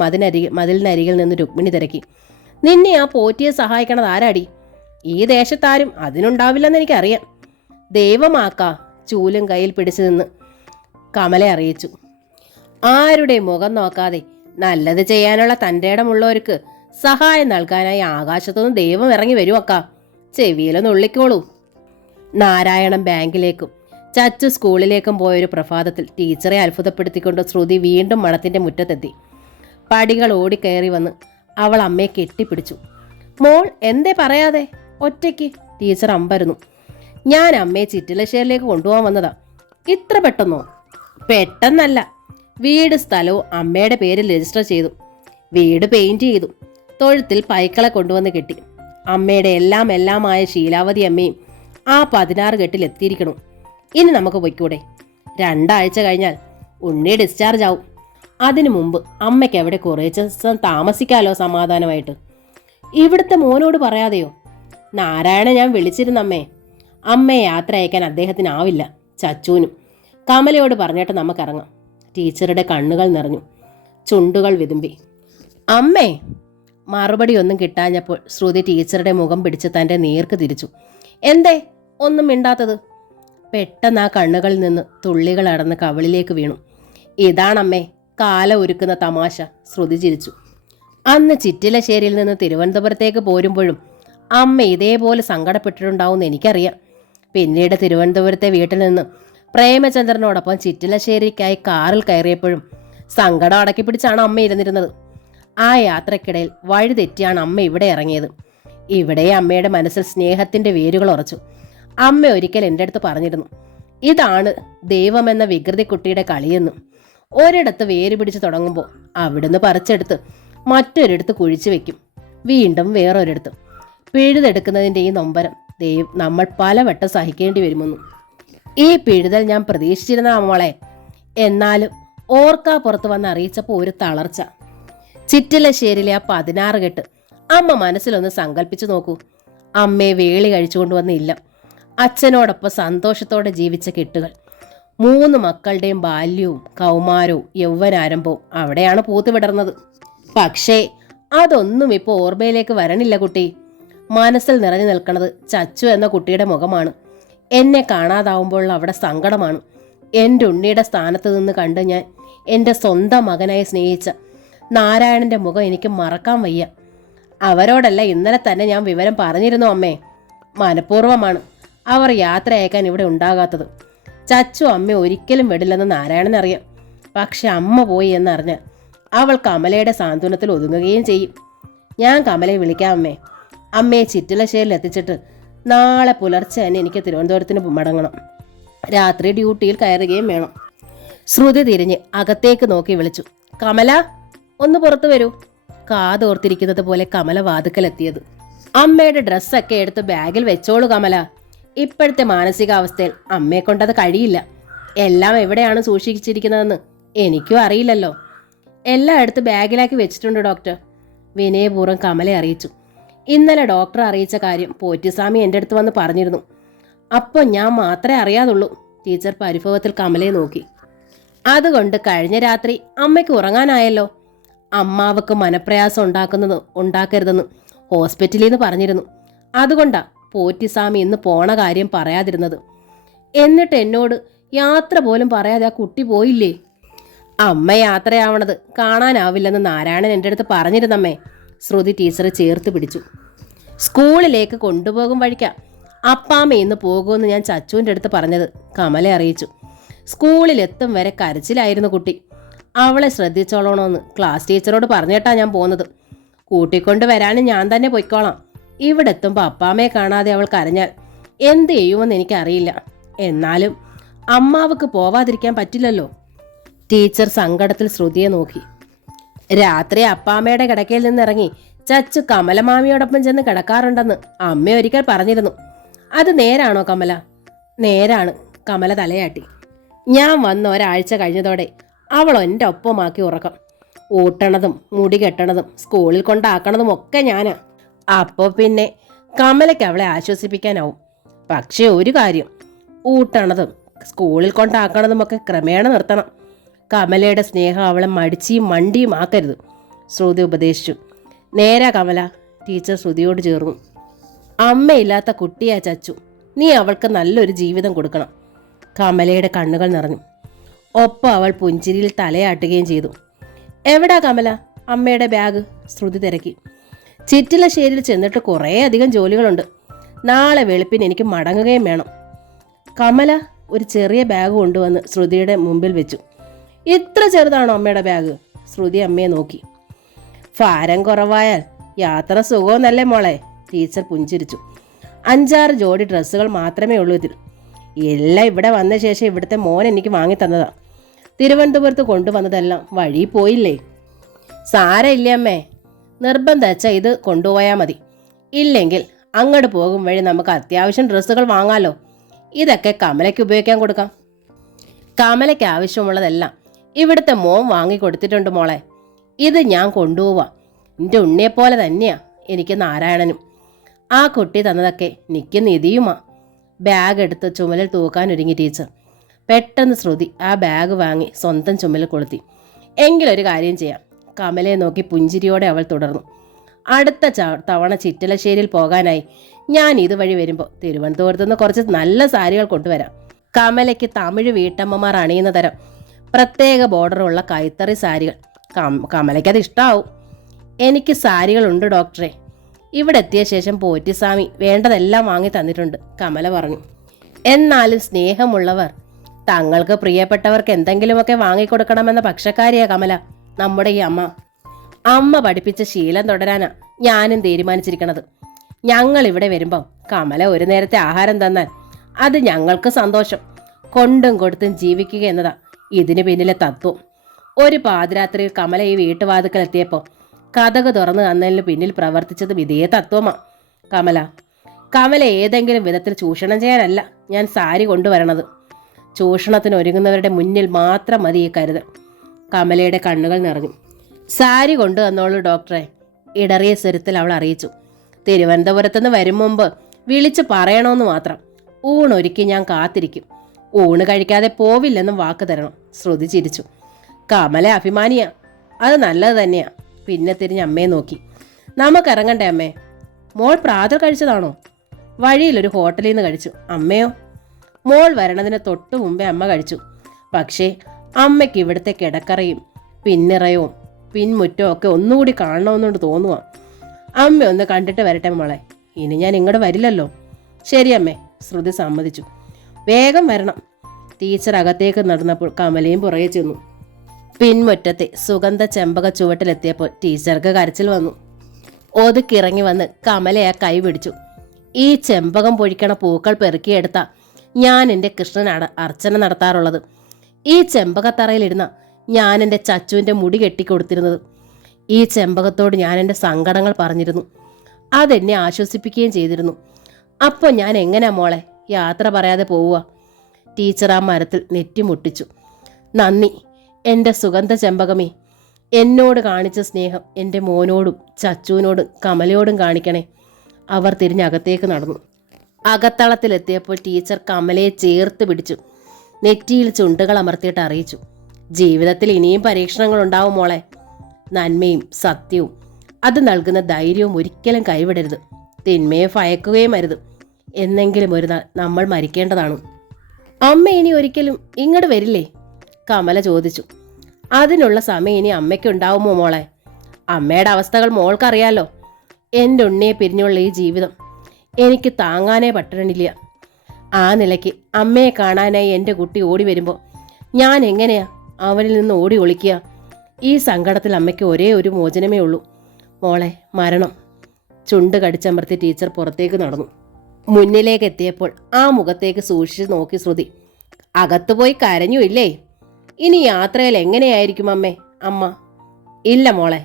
മതിലിനരികിൽ നിന്ന് രുക്മിണി തിരക്കി, നിന്നെ ആ പോറ്റിയെ സഹായിക്കണത് ആരാടി? ഈ ദേശത്താരും അതിനുണ്ടാവില്ലെന്ന് എനിക്കറിയാം. ദൈവമാക്കാ ചൂലും കയ്യിൽ പിടിച്ചു നിന്ന് കമല അറിയിച്ചു. ആരുടെ മുഖം നോക്കാതെ നല്ലത് ചെയ്യാനുള്ള തൻ്റെ ഇടമുള്ളവർക്ക് സഹായം നൽകാനായി ആകാശത്തുനിന്ന് ദൈവം ഇറങ്ങി വരുവക്ക. ചെവിയിലൊന്ന് ഉള്ളിക്കോളൂ. നാരായണൻ ബാങ്കിലേക്കും ചച്ചു സ്കൂളിലേക്കും പോയൊരു പ്രഭാതത്തിൽ ടീച്ചറെ അത്ഭുതപ്പെടുത്തിക്കൊണ്ട് ശ്രുതി വീണ്ടും മഠത്തിൻ്റെ മുറ്റത്തെത്തി. പടികൾ ഓടിക്കയറി വന്ന് അവൾ അമ്മയെ കെട്ടിപ്പിടിച്ചു. മോൾ എന്തേ പറയാതെ ഒറ്റയ്ക്ക്? ടീച്ചർ അമ്പരന്നു. ഞാൻ അമ്മയെ ചിറ്റിലശ്ശേരിയിലേക്ക് കൊണ്ടുപോകാൻ വന്നതാ. ഇത്ര പെട്ടെന്നോ? പെട്ടെന്നല്ല. വീട് സ്ഥലവും അമ്മയുടെ പേരിൽ രജിസ്റ്റർ ചെയ്തു. വീട് പെയിന്റ് ചെയ്തു. തൊഴുത്തിൽ പൈക്കളെ കൊണ്ടുവന്ന് കെട്ടി. അമ്മയുടെ എല്ലാമായ ശീലാവതി അമ്മയും ആ 16 കെട്ടിൽ എത്തിയിരിക്കണം. ഇനി നമുക്ക് പൊയ്ക്കൂടെ? 2 ആഴ്ച കഴിഞ്ഞാൽ ഉണ്ണി ഡിസ്ചാർജ് ആവും. അതിനു മുമ്പ് അമ്മയ്ക്ക് അവിടെ കുറേ ദിവസം താമസിക്കാലോ സമാധാനമായിട്ട്. ഇവിടുത്തെ മോനോട് പറയാതെയോ? നാരായണ ഞാൻ വിളിച്ചിരുന്നമ്മേ. അമ്മയെ യാത്ര അയക്കാൻ അദ്ദേഹത്തിനാവില്ല. ചച്ചൂനും. കമലയോട് പറഞ്ഞിട്ട് നമുക്കിറങ്ങാം. ടീച്ചറുടെ കണ്ണുകൾ നിറഞ്ഞു, ചുണ്ടുകൾ വിതുമ്പി. അമ്മേ! മറുപടി ഒന്നും കിട്ടാഞ്ഞപ്പോൾ ശ്രുതി ടീച്ചറുടെ മുഖം പിടിച്ച് തൻ്റെ നേർക്ക് തിരിച്ചു. എന്തേ ഒന്നും മിണ്ടാത്തത്? പെട്ടെന്ന് ആ കണ്ണുകളിൽ നിന്ന് തുള്ളികൾ അടന്ന് കവിളിലേക്ക് വീണു. ഇതാണമ്മേ കാല ഒരുക്കുന്ന തമാശ. ശ്രുതി ചിരിച്ചു. അന്ന് ചിറ്റിലശ്ശേരിയിൽ നിന്ന് തിരുവനന്തപുരത്തേക്ക് പോരുമ്പോഴും അമ്മ ഇതേപോലെ സങ്കടപ്പെട്ടിട്ടുണ്ടാവുമെന്ന് എനിക്കറിയാം. പിന്നീട് തിരുവനന്തപുരത്തെ വീട്ടിൽ നിന്ന് പ്രേമചന്ദ്രനോടൊപ്പം ചിറ്റിലശ്ശേരിക്കായി കാറിൽ കയറിയപ്പോഴും സങ്കടം അടക്കി പിടിച്ചാണ് അമ്മ ഇരുന്നിരുന്നത്. ആ യാത്രക്കിടയിൽ വഴി തെറ്റിയാണ് അമ്മ ഇവിടെ ഇറങ്ങിയത്. ഇവിടെ അമ്മയുടെ മനസ്സിൽ സ്നേഹത്തിൻ്റെ വേരുകൾ ഉറച്ചു. അമ്മ ഒരിക്കൽ എൻ്റെ അടുത്ത് പറഞ്ഞിരുന്നു, ഇതാണ് ദൈവമെന്ന വികൃതി കുട്ടിയുടെ കളിയെന്ന്. ഒരിടത്ത് വേര് പിടിച്ച് തുടങ്ങുമ്പോൾ അവിടുന്ന് പറിച്ചെടുത്ത് മറ്റൊരിടത്ത് കുഴിച്ചു വെക്കും. വീണ്ടും വേറൊരിടത്ത്. പിഴുതെടുക്കുന്നതിൻ്റെ ഈ നൊമ്പരം നമ്മൾ പലവട്ടം സഹിക്കേണ്ടി വരുമെന്നു. ഈ പിഴുതൽ ഞാൻ പ്രതീക്ഷിച്ചിരുന്ന മോളെ. എന്നാലും ഓർക്കാ പുറത്ത് വന്ന് അറിയിച്ചപ്പോൾ ഒരു തളർച്ച. ചിറ്റിലശ്ശേരിയിലെ ആ 16 കെട്ട് അമ്മ മനസ്സിലൊന്ന് സങ്കല്പിച്ചു നോക്കൂ. അമ്മയെ വേളി കഴിച്ചുകൊണ്ടുവന്നില്ല. അച്ഛനോടൊപ്പം സന്തോഷത്തോടെ ജീവിച്ച കെട്ടുകൾ. 3 മക്കളുടെയും ബാല്യവും കൗമാരവും യൗവനാരംഭവും അവിടെയാണ് പൂത്തുവിടർന്നത്. പക്ഷേ അതൊന്നും ഇപ്പോൾ ഓർമ്മയിലേക്ക് വരണില്ല കുട്ടി. മനസ്സിൽ നിറഞ്ഞു നിൽക്കുന്നത് ചച്ചു എന്ന കുട്ടിയുടെ മുഖമാണ്. എന്നെ കാണാതാവുമ്പോൾ അവിടെ സങ്കടമാണ്. എൻ്റെ ഉണ്ണിയുടെ സ്ഥാനത്ത് നിന്ന് കണ്ട് ഞാൻ എൻ്റെ സ്വന്തം മകനായി സ്നേഹിച്ച നാരായണൻ്റെ മുഖം എനിക്ക് മറക്കാൻ വയ്യ. അവരോടല്ല ഇന്നലെ തന്നെ ഞാൻ വിവരം പറഞ്ഞിരുന്നു അമ്മേ. മനഃപൂർവ്വമാണ് അവർ യാത്ര അയക്കാൻ ഇവിടെ ഉണ്ടാകാത്തത്. ചച്ചു അമ്മ ഒരിക്കലും വിടില്ലെന്ന് നാരായണനറിയാം. പക്ഷെ അമ്മ പോയി എന്നറിഞ്ഞാൽ അവൾ കമലയുടെ സാന്ത്വനത്തിൽ ഒതുങ്ങുകയും ചെയ്യും. ഞാൻ കമലയെ വിളിക്കാം അമ്മേ. അമ്മയെ ചിറ്റിലശ്ശേരിയിൽ എത്തിച്ചിട്ട് നാളെ പുലർച്ചെ തന്നെ എനിക്ക് തിരുവനന്തപുരത്തിന് മടങ്ങണം. രാത്രി ഡ്യൂട്ടിയിൽ കയറുകയും വേണം. ശ്രുതി തിരിഞ്ഞ് അകത്തേക്ക് നോക്കി വിളിച്ചു, കമല ഒന്ന് പുറത്തു വരൂ. കാതോർത്തിരിക്കുന്നത് പോലെ കമല വാതുക്കലെത്തിയത്. അമ്മയുടെ ഡ്രസ്സൊക്കെ എടുത്ത് ബാഗിൽ വെച്ചോളൂ കമല. ഇപ്പോഴത്തെ മാനസികാവസ്ഥയിൽ അമ്മയെ കൊണ്ടത് കഴിയില്ല. എല്ലാം എവിടെയാണ് സൂക്ഷിച്ചിരിക്കുന്നതെന്ന് എനിക്കും അറിയില്ലല്ലോ. എല്ലാം എടുത്ത് ബാഗിലാക്കി വെച്ചിട്ടുണ്ട് ഡോക്ടർ. വിനയപൂർവ്വം കമലയെ അറിയിച്ചു. ഇന്നലെ ഡോക്ടർ അറിയിച്ച കാര്യം പോറ്റിസ്വാമി എൻ്റെ അടുത്ത് വന്ന് പറഞ്ഞിരുന്നു. അപ്പോൾ ഞാൻ മാത്രമേ അറിയാതുള്ളൂ. ടീച്ചർ പരിഭവത്തിൽ കമലയെ നോക്കി. അതുകൊണ്ട് കഴിഞ്ഞ രാത്രി അമ്മയ്ക്ക് ഉറങ്ങാനായല്ലോ. അമ്മാവക്ക് മനപ്രയാസം ഉണ്ടാക്കരുതെന്ന് ഹോസ്പിറ്റലിൽ നിന്ന് പറഞ്ഞിരുന്നു. അതുകൊണ്ടാ പോറ്റിസ്വാമി ഇന്ന് പോണ കാര്യം പറയാതിരുന്നത്. എന്നിട്ട് എന്നോട് യാത്ര പോലും പറയാതെ ആ കുട്ടി പോയില്ലേ. അമ്മ യാത്രയാവണത് കാണാനാവില്ലെന്ന് നാരായണൻ എൻ്റെ അടുത്ത് പറഞ്ഞിരുന്നമ്മേ. ശ്രുതി ടീച്ചറെ ചേർത്ത് പിടിച്ചു. സ്കൂളിലേക്ക് കൊണ്ടുപോകും വഴിക്കാം അപ്പാമ്മ ഇന്ന് പോകുമെന്ന് ഞാൻ ചച്ചുവിൻ്റെ അടുത്ത് പറഞ്ഞത് കമല അറിയിച്ചു. സ്കൂളിലെത്തും വരെ കരച്ചിലായിരുന്നു കുട്ടി. അവളെ ശ്രദ്ധിച്ചോളണമെന്ന് ക്ലാസ് ടീച്ചറോട് പറഞ്ഞിട്ടാ ഞാൻ പോകുന്നത്. കൂട്ടിക്കൊണ്ട് വരാനും ഞാൻ തന്നെ പൊയ്ക്കോളാം. ഇവിടെ എത്തുമ്പോൾ അപ്പാമ്മയെ കാണാതെ അവൾ കരഞ്ഞാൽ എന്ത് ചെയ്യുമെന്ന് എനിക്കറിയില്ല. എന്നാലും അമ്മാവക്ക് പോവാതിരിക്കാൻ പറ്റില്ലല്ലോ. ടീച്ചർ സങ്കടത്തിൽ ശ്രുതിയെ നോക്കി. രാത്രി അപ്പാമ്മയുടെ കിടക്കയിൽ നിന്നിറങ്ങി ചച്ചു കമലമാമിയോടൊപ്പം ചെന്ന് കിടക്കാറുണ്ടെന്ന് അമ്മ ഒരിക്കൽ പറഞ്ഞിരുന്നു. അത് നേരാണോ കമല? നേരാണ്. കമല തലയാട്ടി. ഞാൻ വന്ന ഒരാഴ്ച കഴിഞ്ഞതോടെ അവൾ എൻ്റെ ഒപ്പമാക്കി ഉറക്കം. ഊട്ടണതും മുടി കെട്ടണതും സ്കൂളിൽ കൊണ്ടാക്കണതും ഒക്കെ ഞാനാ. അപ്പോൾ പിന്നെ കമലയ്ക്ക് അവളെ ആശ്വസിപ്പിക്കാനാവും. പക്ഷേ ഒരു കാര്യം, ഊട്ടണതും സ്കൂളിൽ കൊണ്ടാക്കണതുമൊക്കെ ക്രമേണ നിർത്തണം. കമലയുടെ സ്നേഹം അവളെ മടിച്ചിയും മണ്ടിയും ആക്കരുത്, ശ്രുതി ഉപദേശിച്ചു. നേരാ കമല, ടീച്ചർ ശ്രുതിയോട് ചേർന്നു. അമ്മയില്ലാത്ത കുട്ടിയാ ചച്ചു. നീ അവൾക്ക് നല്ലൊരു ജീവിതം കൊടുക്കണം. കമലയുടെ കണ്ണുകൾ നിറഞ്ഞു. ഒപ്പം അവൾ പുഞ്ചിരിയിൽ തലയാട്ടുകയും ചെയ്തു. എവിടാ കമല അമ്മയുടെ ബാഗ്? ശ്രുതി തിരക്കി. ചിറ്റിലശ്ശേരിയിൽ ചെന്നിട്ട് കുറേ അധികം ജോലികളുണ്ട്. നാളെ വെളുപ്പിന് എനിക്ക് മടങ്ങുകയും വേണം. കമല ഒരു ചെറിയ ബാഗ് കൊണ്ടുവന്ന് ശ്രുതിയുടെ മുമ്പിൽ വെച്ചു. ഇത്ര ചെറുതാണോ അമ്മയുടെ ബാഗ്? ശ്രുതി അമ്മയെ നോക്കി. ഭാരം കുറവായാൽ യാത്ര സുഖമെന്നല്ലേ മോളെ? ടീച്ചർ പുഞ്ചിരിച്ചു. 5-6 ജോഡി ഡ്രസ്സുകൾ മാത്രമേ ഉള്ളൂ ഇതിൽ. എല്ലാം ഇവിടെ വന്ന ശേഷം ഇവിടുത്തെ മോൻ എനിക്ക് വാങ്ങി തന്നതാ. തിരുവനന്തപുരത്ത് കൊണ്ടുവന്നതെല്ലാം വഴി പോയില്ലേ. സാരമില്ല അമ്മേ, നിർബന്ധം വെച്ചാൽ ഇത് കൊണ്ടുപോയാൽ മതി. ഇല്ലെങ്കിൽ അങ്ങോട്ട് പോകും വഴി നമുക്ക് അത്യാവശ്യം ഡ്രസ്സുകൾ വാങ്ങാമല്ലോ. ഇതൊക്കെ കമലയ്ക്ക് ഉപയോഗിക്കാൻ കൊടുക്കാം. കമലയ്ക്ക് ആവശ്യമുള്ളതെല്ലാം ഇവിടുത്തെ മോൻ വാങ്ങി കൊടുത്തിട്ടുണ്ട് മോളെ. ഇത് ഞാൻ കൊണ്ടുപോവാ. എൻ്റെ ഉണ്ണിയെപ്പോലെ തന്നെയാ എനിക്ക് നാരായണനും. ആ കുട്ടി തന്നതൊക്കെ എനിക്ക് നിധിയുമാ. ബാഗ് എടുത്ത് ചുമലിൽ തൂക്കാനൊരുങ്ങി ടീച്ചർ. പെട്ടെന്ന് ശ്രുതി ആ ബാഗ് വാങ്ങി സ്വന്തം ചുമലിൽ കൊളുത്തി. എങ്കിലൊരു കാര്യം ചെയ്യാം. കമലയെ നോക്കി പുഞ്ചിരിയോടെ അവൾ തുടർന്നു. അടുത്ത തവണ ചിറ്റിലശ്ശേരിയിൽ പോകാനായി ഞാൻ ഇതുവഴി വരുമ്പോൾ തിരുവനന്തപുരത്ത് നിന്ന് കുറച്ച് നല്ല സാരികൾ കൊണ്ടുവരാം. കമലയ്ക്ക് തമിഴ് വീട്ടമ്മമാർ അണിയുന്ന തരം പ്രത്യേക ബോർഡറുള്ള കൈത്തറി സാരികൾ. കമലയ്ക്കത് ഇഷ്ടാവും. എനിക്ക് സാരികളുണ്ട് ഡോക്ടറെ. ഇവിടെ എത്തിയ ശേഷം പോറ്റിസ്വാമി വേണ്ടതെല്ലാം വാങ്ങി തന്നിട്ടുണ്ട്, കമല പറഞ്ഞു. എന്നാലും സ്നേഹമുള്ളവർ തങ്ങൾക്ക് പ്രിയപ്പെട്ടവർക്ക് എന്തെങ്കിലുമൊക്കെ വാങ്ങിക്കൊടുക്കണമെന്ന പക്ഷക്കാരിയാ കമല നമ്മുടെ ഈ അമ്മ. അമ്മ പഠിപ്പിച്ച ശീലം തുടരാനാ ഞാനും തീരുമാനിച്ചിരിക്കണത്. ഞങ്ങൾ ഇവിടെ വരുമ്പം കമല ഒരു നേരത്തെ ആഹാരം തന്നാൽ അത് ഞങ്ങൾക്ക് സന്തോഷം. കൊണ്ടും കൊടുത്തും ജീവിക്കുക എന്നതാ ഇതിന് പിന്നിലെ തത്വം. ഒരു പാതിരാത്രിയിൽ കമല ഈ വീട്ടുവാതുക്കലെത്തിയപ്പോൾ കതക് തുറന്നു തന്നതിന് പിന്നിൽ പ്രവർത്തിച്ചതും ഇതേ തത്വമാ. കമല ഏതെങ്കിലും വിധത്തിൽ ചൂഷണം ചെയ്യാനല്ല ഞാൻ സാരി കൊണ്ടുവരണത്. ചൂഷണത്തിന് ഒരുങ്ങുന്നവരുടെ മുന്നിൽ മാത്രം മതി ഈ കരുതൽ. കമലയുടെ കണ്ണുകൾ നിറഞ്ഞു. സാരി കൊണ്ടുവന്നോളൂ ഡോക്ടറെ, ഇടറിയ സ്വരത്തിൽ അവൾ അറിയിച്ചു. തിരുവനന്തപുരത്തുനിന്ന് വരും മുമ്പ് വിളിച്ചു പറയണമെന്ന് മാത്രം. ഊണൊരുക്കി ഞാൻ കാത്തിരിക്കും. ഊണ് കഴിക്കാതെ പോവില്ലെന്നും വാക്ക് തരണം. ശ്രുതി ചിരിച്ചു. കമല അഭിമാനിയാ, അത് നല്ലത് തന്നെയാ. പിന്നെ തിരിഞ്ഞ് അമ്മയെ നോക്കി. നമുക്കിറങ്ങണ്ടേ അമ്മേ? മോൾ പ്രാതൽ കഴിച്ചതാണോ? വഴിയിലൊരു ഹോട്ടലിൽ നിന്ന് കഴിച്ചു. അമ്മയോ? മോൾ വരണതിന് തൊട്ടു മുമ്പേ അമ്മ കഴിച്ചു. പക്ഷേ അമ്മയ്ക്ക് ഇവിടുത്തെ കിടക്കറയും പിന്നിറയവും പിൻമുറ്റവും ഒക്കെ ഒന്നുകൂടി കാണണമെന്നുകൊണ്ട് തോന്നുക. അമ്മ ഒന്ന് കണ്ടിട്ട് വരട്ടെ മോളെ. ഇനി ഞാൻ ഇങ്ങോട്ട് വരില്ലല്ലോ. ശരി അമ്മേ, ശ്രുതി സമ്മതിച്ചു. വേഗം വരണം. ടീച്ചർ അകത്തേക്ക് നടന്നപ്പോൾ കമലയും പുറകെ ചെന്നു. പിൻമുറ്റത്തെ സുഗന്ധ ചെമ്പക ചുവട്ടിലെത്തിയപ്പോൾ ടീച്ചർക്ക് കരച്ചിൽ വന്നു. ഒതുക്കിറങ്ങി വന്ന് കമലയെ കൈ പിടിച്ചു. ഈ ചെമ്പകം പൊഴിക്കണ പൂക്കൾ പെറുക്കിയെടുത്ത ഞാൻ എൻ്റെ കൃഷ്ണനാണ് അർച്ചന നടത്താറുള്ളത്. ഈ ചെമ്പകത്തറയിലിരുന്ന ഞാൻ എൻ്റെ ചച്ചുവിൻ്റെ മുടി കെട്ടിക്കൊടുത്തിരുന്നത്. ഈ ചെമ്പകത്തോട് ഞാൻ എൻ്റെ സങ്കടങ്ങൾ പറഞ്ഞിരുന്നു. അതെന്നെ ആശ്വസിപ്പിക്കുകയും ചെയ്തിരുന്നു. അപ്പോൾ ഞാൻ എങ്ങനെയാ മോളെ യാത്ര പറയാതെ പോവുക? ടീച്ചർ ആ മരത്തിൽ നെറ്റിമുട്ടിച്ചു. നന്ദി എൻ്റെ സുഗന്ധ ചെമ്പകമേ. എന്നോട് കാണിച്ച സ്നേഹം എൻ്റെ മോനോടും ചച്ചുവിനോടും കമലയോടും കാണിക്കണേ. അവർ തിരിഞ്ഞകത്തേക്ക് നടന്നു. അകത്തളത്തിലെത്തിയപ്പോൾ ടീച്ചർ കമലയെ ചേർത്ത് പിടിച്ചു. നെറ്റിയിൽ ചുണ്ടുകൾ അമർത്തിയിട്ട് അറിയിച്ചു, ജീവിതത്തിൽ ഇനിയും പരീക്ഷണങ്ങളുണ്ടാവും മോളെ. നന്മയും സത്യവും അത് നൽകുന്ന ധൈര്യവും ഒരിക്കലും കൈവിടരുത്. തിന്മയെ ഭയക്കുകയും അരുത്. എന്നെങ്കിലും ഒരു നാൾ നമ്മൾ മരിക്കേണ്ടതാണ്. അമ്മ ഇനി ഒരിക്കലും ഇങ്ങോട്ട് വരില്ലേ? കമല ചോദിച്ചു. അതിനുള്ള സമയം ഇനി അമ്മയ്ക്കുണ്ടാവുമോ മോളെ? അമ്മയുടെ അവസ്ഥകൾ മോൾക്കറിയാലോ. എൻ്റെ ഉണ്ണിയെ പിരിഞ്ഞുള്ള ഈ ജീവിതം എനിക്ക് താങ്ങാനേ പറ്റണില്ല. ആ നിലയ്ക്ക് അമ്മയെ കാണാനായി എൻ്റെ കുട്ടി ഓടി വരുമ്പോൾ ഞാൻ എങ്ങനെയാ അവനിൽ നിന്ന് ഓടി ഒളിക്കുക? ഈ സങ്കടത്തിൽ അമ്മയ്ക്ക് ഒരേ ഒരു മോചനമേ ഉള്ളൂ മോളെ, മരണം. ചുണ്ട് കടിച്ചമർത്തി ടീച്ചർ പുറത്തേക്ക് നടന്നു. മുന്നിലേക്ക് എത്തിയപ്പോൾ ആ മുഖത്തേക്ക് സൂക്ഷിച്ച് നോക്കി ശ്രുതി. അകത്തു പോയി കരഞ്ഞു ഇല്ലേ? ഇനി യാത്രയിൽ എങ്ങനെയായിരിക്കും അമ്മ? ഇല്ല മോളെ.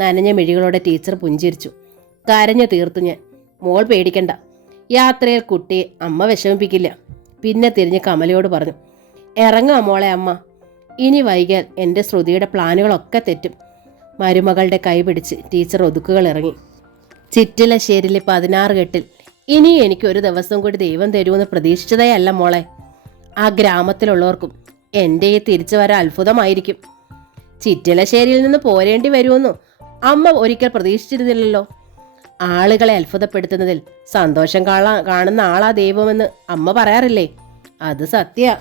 നനഞ്ഞ മിഴികളോടെ ടീച്ചർ പുഞ്ചിരിച്ചു. കരഞ്ഞു തീർത്തു ഞാൻ. മോൾ പേടിക്കണ്ട. യാത്രയിൽ കുട്ടിയെ അമ്മ വിഷമിപ്പിക്കില്ല. പിന്നെ തിരിഞ്ഞ് കമലയോട് പറഞ്ഞു, ഇറങ്ങുക മോളെ അമ്മ. ഇനി വൈകിയാൽ എൻ്റെ ശ്രുതിയുടെ പ്ലാനുകളൊക്കെ തെറ്റും. മരുമകളുടെ കൈ പിടിച്ച് ടീച്ചർ ഒതുക്കുകൾ ഇറങ്ങി. ചിറ്റിലശ്ശേരിയിലെ 16 കെട്ടിൽ ഇനി എനിക്കൊരു ദിവസം കൂടി ദൈവം തരുമെന്ന് പ്രതീക്ഷിച്ചതേ അല്ല മോളെ. ആ ഗ്രാമത്തിലുള്ളവർക്കും എൻ്റെ ഈ തിരിച്ചു വരാൻ അത്ഭുതമായിരിക്കും. ചിറ്റിലശ്ശേരിയിൽ നിന്ന് പോരേണ്ടി വരുമെന്നു അമ്മ ഒരിക്കൽ പ്രതീക്ഷിച്ചിരുന്നില്ലല്ലോ. ആളുകളെ അത്ഭുതപ്പെടുത്തുന്നതിൽ സന്തോഷം കാണുന്ന ആളാ ദൈവമെന്ന് അമ്മ പറയാറില്ലേ? അത് സത്യ.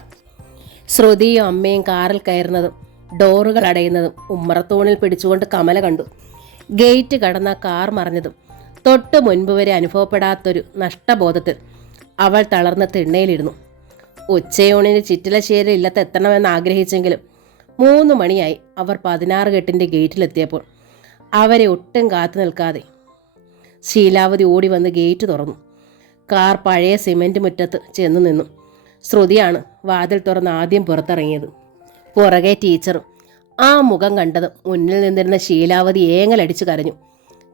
ശ്രുതിയും അമ്മയും കാറിൽ കയറുന്നതും ഡോറുകൾ അടയുന്നതും ഉമ്മറത്തൂണിൽ പിടിച്ചുകൊണ്ട് കമല കണ്ടു. ഗേറ്റ് കടന്ന കാർ മറിഞ്ഞതും തൊട്ട് മുൻപ് വരെ അനുഭവപ്പെടാത്തൊരു നഷ്ടബോധത്തിൽ അവൾ തളർന്ന് തിണ്ണയിലിരുന്നു. ഉച്ചയൂണിന് ചിറ്റിലശ്ശേരി ഇല്ലത്ത് എത്തണമെന്ന് ആഗ്രഹിച്ചെങ്കിലും 3 മണിയായി. അവർ 16 കെട്ടിൻ്റെ ഗേറ്റിലെത്തിയപ്പോൾ അവരെ ഒട്ടും കാത്തു നിൽക്കാതെ ശീലാവതി ഓടി വന്ന് ഗേറ്റ് തുറന്നു. കാർ പഴയ സിമൻറ്റ് മുറ്റത്ത് ചെന്നു നിന്നു. ശ്രുതിയാണ് വാതിൽ തുറന്ന് ആദ്യം പുറത്തിറങ്ങിയത്. പുറകെ ടീച്ചറും. ആ മുഖം കണ്ടതും മുന്നിൽ നിന്നിരുന്ന ശീലാവതി ഏങ്ങലടിച്ചു കരഞ്ഞു.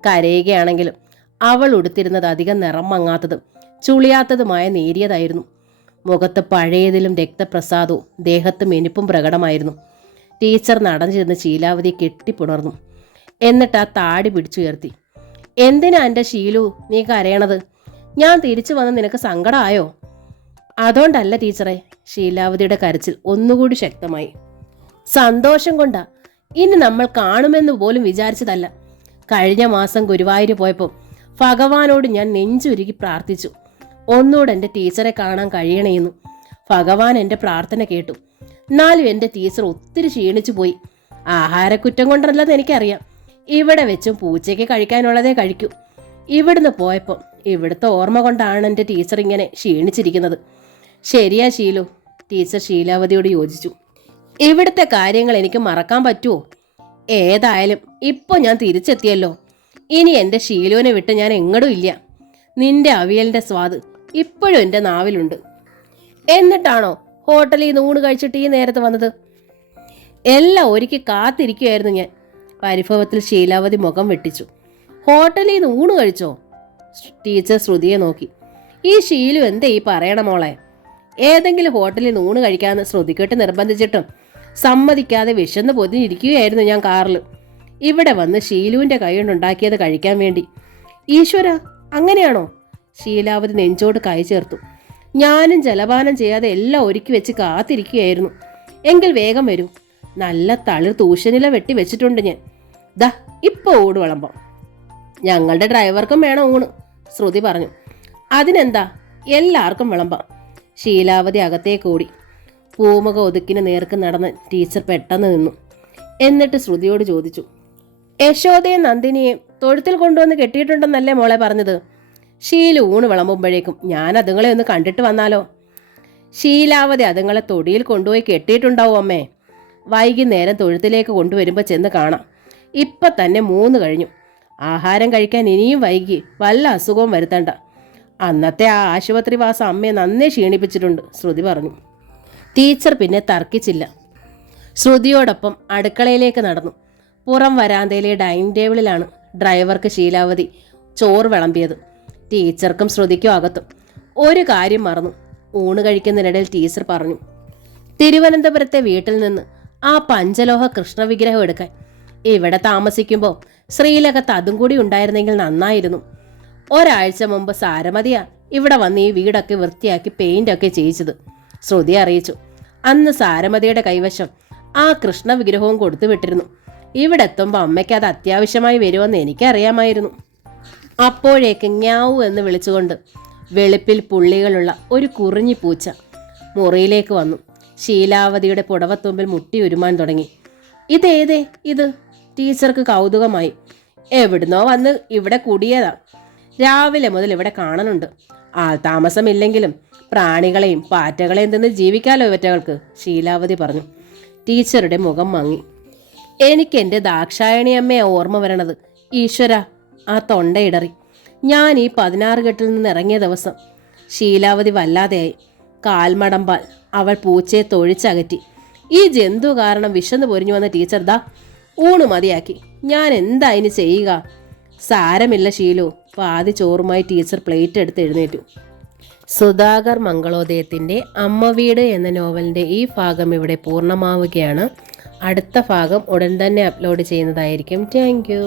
കരയുകയാണെങ്കിലും അവൾ ഉടുത്തിരുന്നത് അധികം നിറം മങ്ങാത്തതും ചുളിയാത്തതുമായ നേരിയതായിരുന്നു. മുഖത്ത് പഴയതിലും രക്തപ്രസാദവും ദേഹത്ത് മെനിപ്പും പ്രകടമായിരുന്നു. ടീച്ചർ നടന്നു ചെന്ന് ശീലാവതിയെ കെട്ടിപ്പുണർന്നു. എന്നിട്ട് ആ താടി പിടിച്ചുയർത്തി. എന്തിനാ എൻ്റെ ശീലു നീ കരയണത്? ഞാൻ തിരിച്ചു വന്ന് നിനക്ക് സങ്കടമായോ? അതുകൊണ്ടല്ല ടീച്ചറെ. ശീലാവതിയുടെ കരച്ചിൽ ഒന്നുകൂടി ശക്തമായി. സന്തോഷം കൊണ്ടാ. ഇനി നമ്മൾ കാണുമെന്ന് പോലും വിചാരിച്ചതല്ല. കഴിഞ്ഞ മാസം ഗുരുവായൂർ പോയപ്പോൾ ഭഗവാനോട് ഞാൻ നെഞ്ചുരുകി പ്രാർത്ഥിച്ചു, ഒന്നുകൂടെ എൻ്റെ ടീച്ചറെ കാണാൻ കഴിയണേന്നു. ഭഗവാൻ എൻ്റെ പ്രാർത്ഥന കേട്ടു. എന്നാലും എൻ്റെ ടീച്ചർ ഒത്തിരി ക്ഷീണിച്ചു പോയി. ആഹാരക്കുറ്റം കൊണ്ടല്ലെന്ന് എനിക്കറിയാം. ഇവിടെ വെച്ചും പൂച്ചയ്ക്ക് കഴിക്കാനുള്ളതേ കഴിക്കൂ. ഇവിടുന്ന് പോയപ്പോൾ ഇവിടുത്തെ ഓർമ്മ കൊണ്ടാണ് എൻ്റെ ടീച്ചർ ഇങ്ങനെ ക്ഷീണിച്ചിരിക്കുന്നത്. ശരിയാ ശീലു, ടീച്ചർ ശീലാവതിയോട് യോജിച്ചു. ഇവിടുത്തെ കാര്യങ്ങൾ എനിക്ക് മറക്കാൻ പറ്റുമോ? ഏതായാലും ഇപ്പോൾ ഞാൻ തിരിച്ചെത്തിയല്ലോ. ഇനി എൻ്റെ ശീലുവിനെ വിട്ട് ഞാൻ എങ്ങടും ഇല്ല. നിന്റെ അവിയലിൻ്റെ സ്വാദ് ഇപ്പോഴും എൻ്റെ നാവിലുണ്ട്. എന്നിട്ടാണോ ഹോട്ടലിൽ നിന്ന് ഊണ് കഴിച്ചിട്ട് ഈ നേരത്ത് വന്നത്? എല്ലാം ഒരുക്കി കാത്തിരിക്കുകയായിരുന്നു ഞാൻ. പരിഭവത്തിൽ ശീലാവതി മുഖം വെട്ടിച്ചു. ഹോട്ടലിൽ നിന്ന് ഊണ് കഴിച്ചോ? ടീച്ചർ ശ്രുതിയെ നോക്കി. ഈ ശീലു എന്താ ഈ പറയണ മോളെ? ഏതെങ്കിലും ഹോട്ടലിൽ നിന്ന് ഊണ് കഴിക്കാമെന്ന് ശ്രുതിക്കെട്ട് നിർബന്ധിച്ചിട്ടും സമ്മതിക്കാതെ വിശന്ന് പൊതിഞ്ഞിരിക്കുകയായിരുന്നു ഞാൻ കാറിൽ. ഇവിടെ വന്ന് ശീലുവിൻ്റെ കൈകൊണ്ടുണ്ടാക്കിയത് കഴിക്കാൻ വേണ്ടി. ഈശ്വര, അങ്ങനെയാണോ? ശീലാവതി നെഞ്ചോട് കൈ ചേർത്തു. ഞാനും ജലപാനം ചെയ്യാതെ എല്ലാം ഒരുക്കി വെച്ച് കാത്തിരിക്കുകയായിരുന്നു. എങ്കിൽ വേഗം വരൂ. നല്ല തളിർ തൂശനില വെട്ടി വെച്ചിട്ടുണ്ട് ഞാൻ. ദാ ഇപ്പോൾ ഊട് വിളമ്പാം. ഞങ്ങളുടെ ഡ്രൈവർക്കും വേണം ഊണ്, ശ്രുതി പറഞ്ഞു. അതിനെന്താ, എല്ലാവർക്കും വിളമ്പാം. ശീലാവതി അകത്തേക്ക് ഓടി. പൂമുഖ ഒതുക്കിന് നേർക്ക് നടന്ന് ടീച്ചർ പെട്ടെന്ന് നിന്നു. എന്നിട്ട് ശ്രുതിയോട് ചോദിച്ചു, യശോദയും നന്ദിനിയും തൊഴുത്തിൽ കൊണ്ടുവന്ന് കെട്ടിയിട്ടുണ്ടെന്നല്ലേ മോളെ പറഞ്ഞത്? ഷീല ഊണ് വിളമ്പുമ്പോഴേക്കും ഞാൻ അതുങ്ങളെ ഒന്ന് കണ്ടിട്ട് വന്നാലോ? ശീലാവതി അതുങ്ങളെ തൊടിയിൽ കൊണ്ടുപോയി കെട്ടിയിട്ടുണ്ടാവും അമ്മേ. വൈകുന്നേരം തൊഴുത്തിലേക്ക് കൊണ്ടുവരുമ്പോൾ ചെന്ന് കാണാം. ഇപ്പം തന്നെ 3 കഴിഞ്ഞു. ആഹാരം കഴിക്കാൻ ഇനിയും വൈകി വല്ല അസുഖവും വരുത്തണ്ട. അന്നത്തെ ആ ആശുപത്രിവാസം അമ്മയെ നന്നേ ക്ഷീണിപ്പിച്ചിട്ടുണ്ട്, ശ്രുതി പറഞ്ഞു. ടീച്ചർ പിന്നെ തർക്കിച്ചില്ല. ശ്രുതിയോടൊപ്പം അടുക്കളയിലേക്ക് നടന്നു. പുറം വരാന്തയിലെ ഡൈനിങ് ടേബിളിലാണ് ഡ്രൈവർക്ക് ശീലാവതി ചോറ് വിളമ്പിയത്. ടീച്ചർക്കും ശ്രുതിക്കും അകത്തും. ഒരു കാര്യം മറന്നു. ഊണ് കഴിക്കുന്നതിനിടയിൽ ടീച്ചർ പറഞ്ഞു, തിരുവനന്തപുരത്തെ വീട്ടിൽ നിന്ന് ആ പഞ്ചലോഹ കൃഷ്ണവിഗ്രഹം എടുക്കാൻ ഇവിടെ താമസിക്കുമ്പോൾ ശ്രീലകത്ത് അതും കൂടി ഉണ്ടായിരുന്നെങ്കിൽ നന്നായിരുന്നു. ഒരാഴ്ച മുമ്പ് സാരമതിയാ ഇവിടെ വന്ന് ഈ വീടൊക്കെ വൃത്തിയാക്കി പെയിൻ്റൊക്കെ ചെയ്യിച്ചത്, ശ്രുതി അറിയിച്ചു. അന്ന് സാരമതിയുടെ കൈവശം ആ കൃഷ്ണവിഗ്രഹവും കൊടുത്തു വിട്ടിരുന്നു. ഇവിടെ എത്തുമ്പോൾ അമ്മയ്ക്ക് അത് അത്യാവശ്യമായി വരുമെന്ന് എനിക്കറിയാമായിരുന്നു. അപ്പോഴേക്ക് ങ്യാവു എന്ന് വിളിച്ചുകൊണ്ട് വെളുപ്പിൽ പുള്ളികളുള്ള ഒരു കുറിഞ്ഞി പൂച്ച മുറിയിലേക്ക് വന്നു. ശീലാവതിയുടെ പുടവത്തുമ്പിൽ മുട്ടി ഉരുമാൻ തുടങ്ങി. ഇതേതേ ഇത്? ടീച്ചർക്ക് കൗതുകമായി. എവിടുന്നോ വന്ന് ഇവിടെ കൂടിയതാ. രാവിലെ മുതൽ ഇവിടെ കാണുന്നുണ്ട്. ആൾ താമസമില്ലെങ്കിലും പ്രാണികളെയും പാറ്റകളെയും തിന്ന് ജീവിക്കാലോ ഇവറ്റകൾക്ക്, ശീലാവതി പറഞ്ഞു. ടീച്ചറുടെ മുഖം മങ്ങി. എനിക്ക് എൻ്റെ ദാക്ഷായണി അമ്മയെ ഓർമ്മ വരണത്. ഈശ്വര, ആ തൊണ്ടയിടറി. ഞാൻ ഈ 16 കെട്ടിൽ നിന്ന് ഇറങ്ങിയ ദിവസം ശീലാവതി വല്ലാതെയായി. കാൽമടമ്പാൽ അവൾ പൂച്ചയെ തൊഴിച്ചകറ്റി. ഈ ജന്തു കാരണം വിശന്ന് പൊരിഞ്ഞു വന്ന ടീച്ചർ ദാ ഊണ് മതിയാക്കി. ഞാൻ എന്താ ഇനി ചെയ്യുക? സാരമില്ല ശീലു. പാതി ചോറുമായി ടീച്ചർ പ്ലേറ്റ് എടുത്ത് എഴുന്നേറ്റു. സുധാകർ മംഗളോദയത്തിൻ്റെ അമ്മ വീട് എന്ന നോവലിൻ്റെ ഈ ഭാഗം ഇവിടെ പൂർണ്ണമാവുകയാണ്. അടുത്ത ഭാഗം ഉടൻ തന്നെ അപ്ലോഡ് ചെയ്യുന്നതായിരിക്കും. Thank you.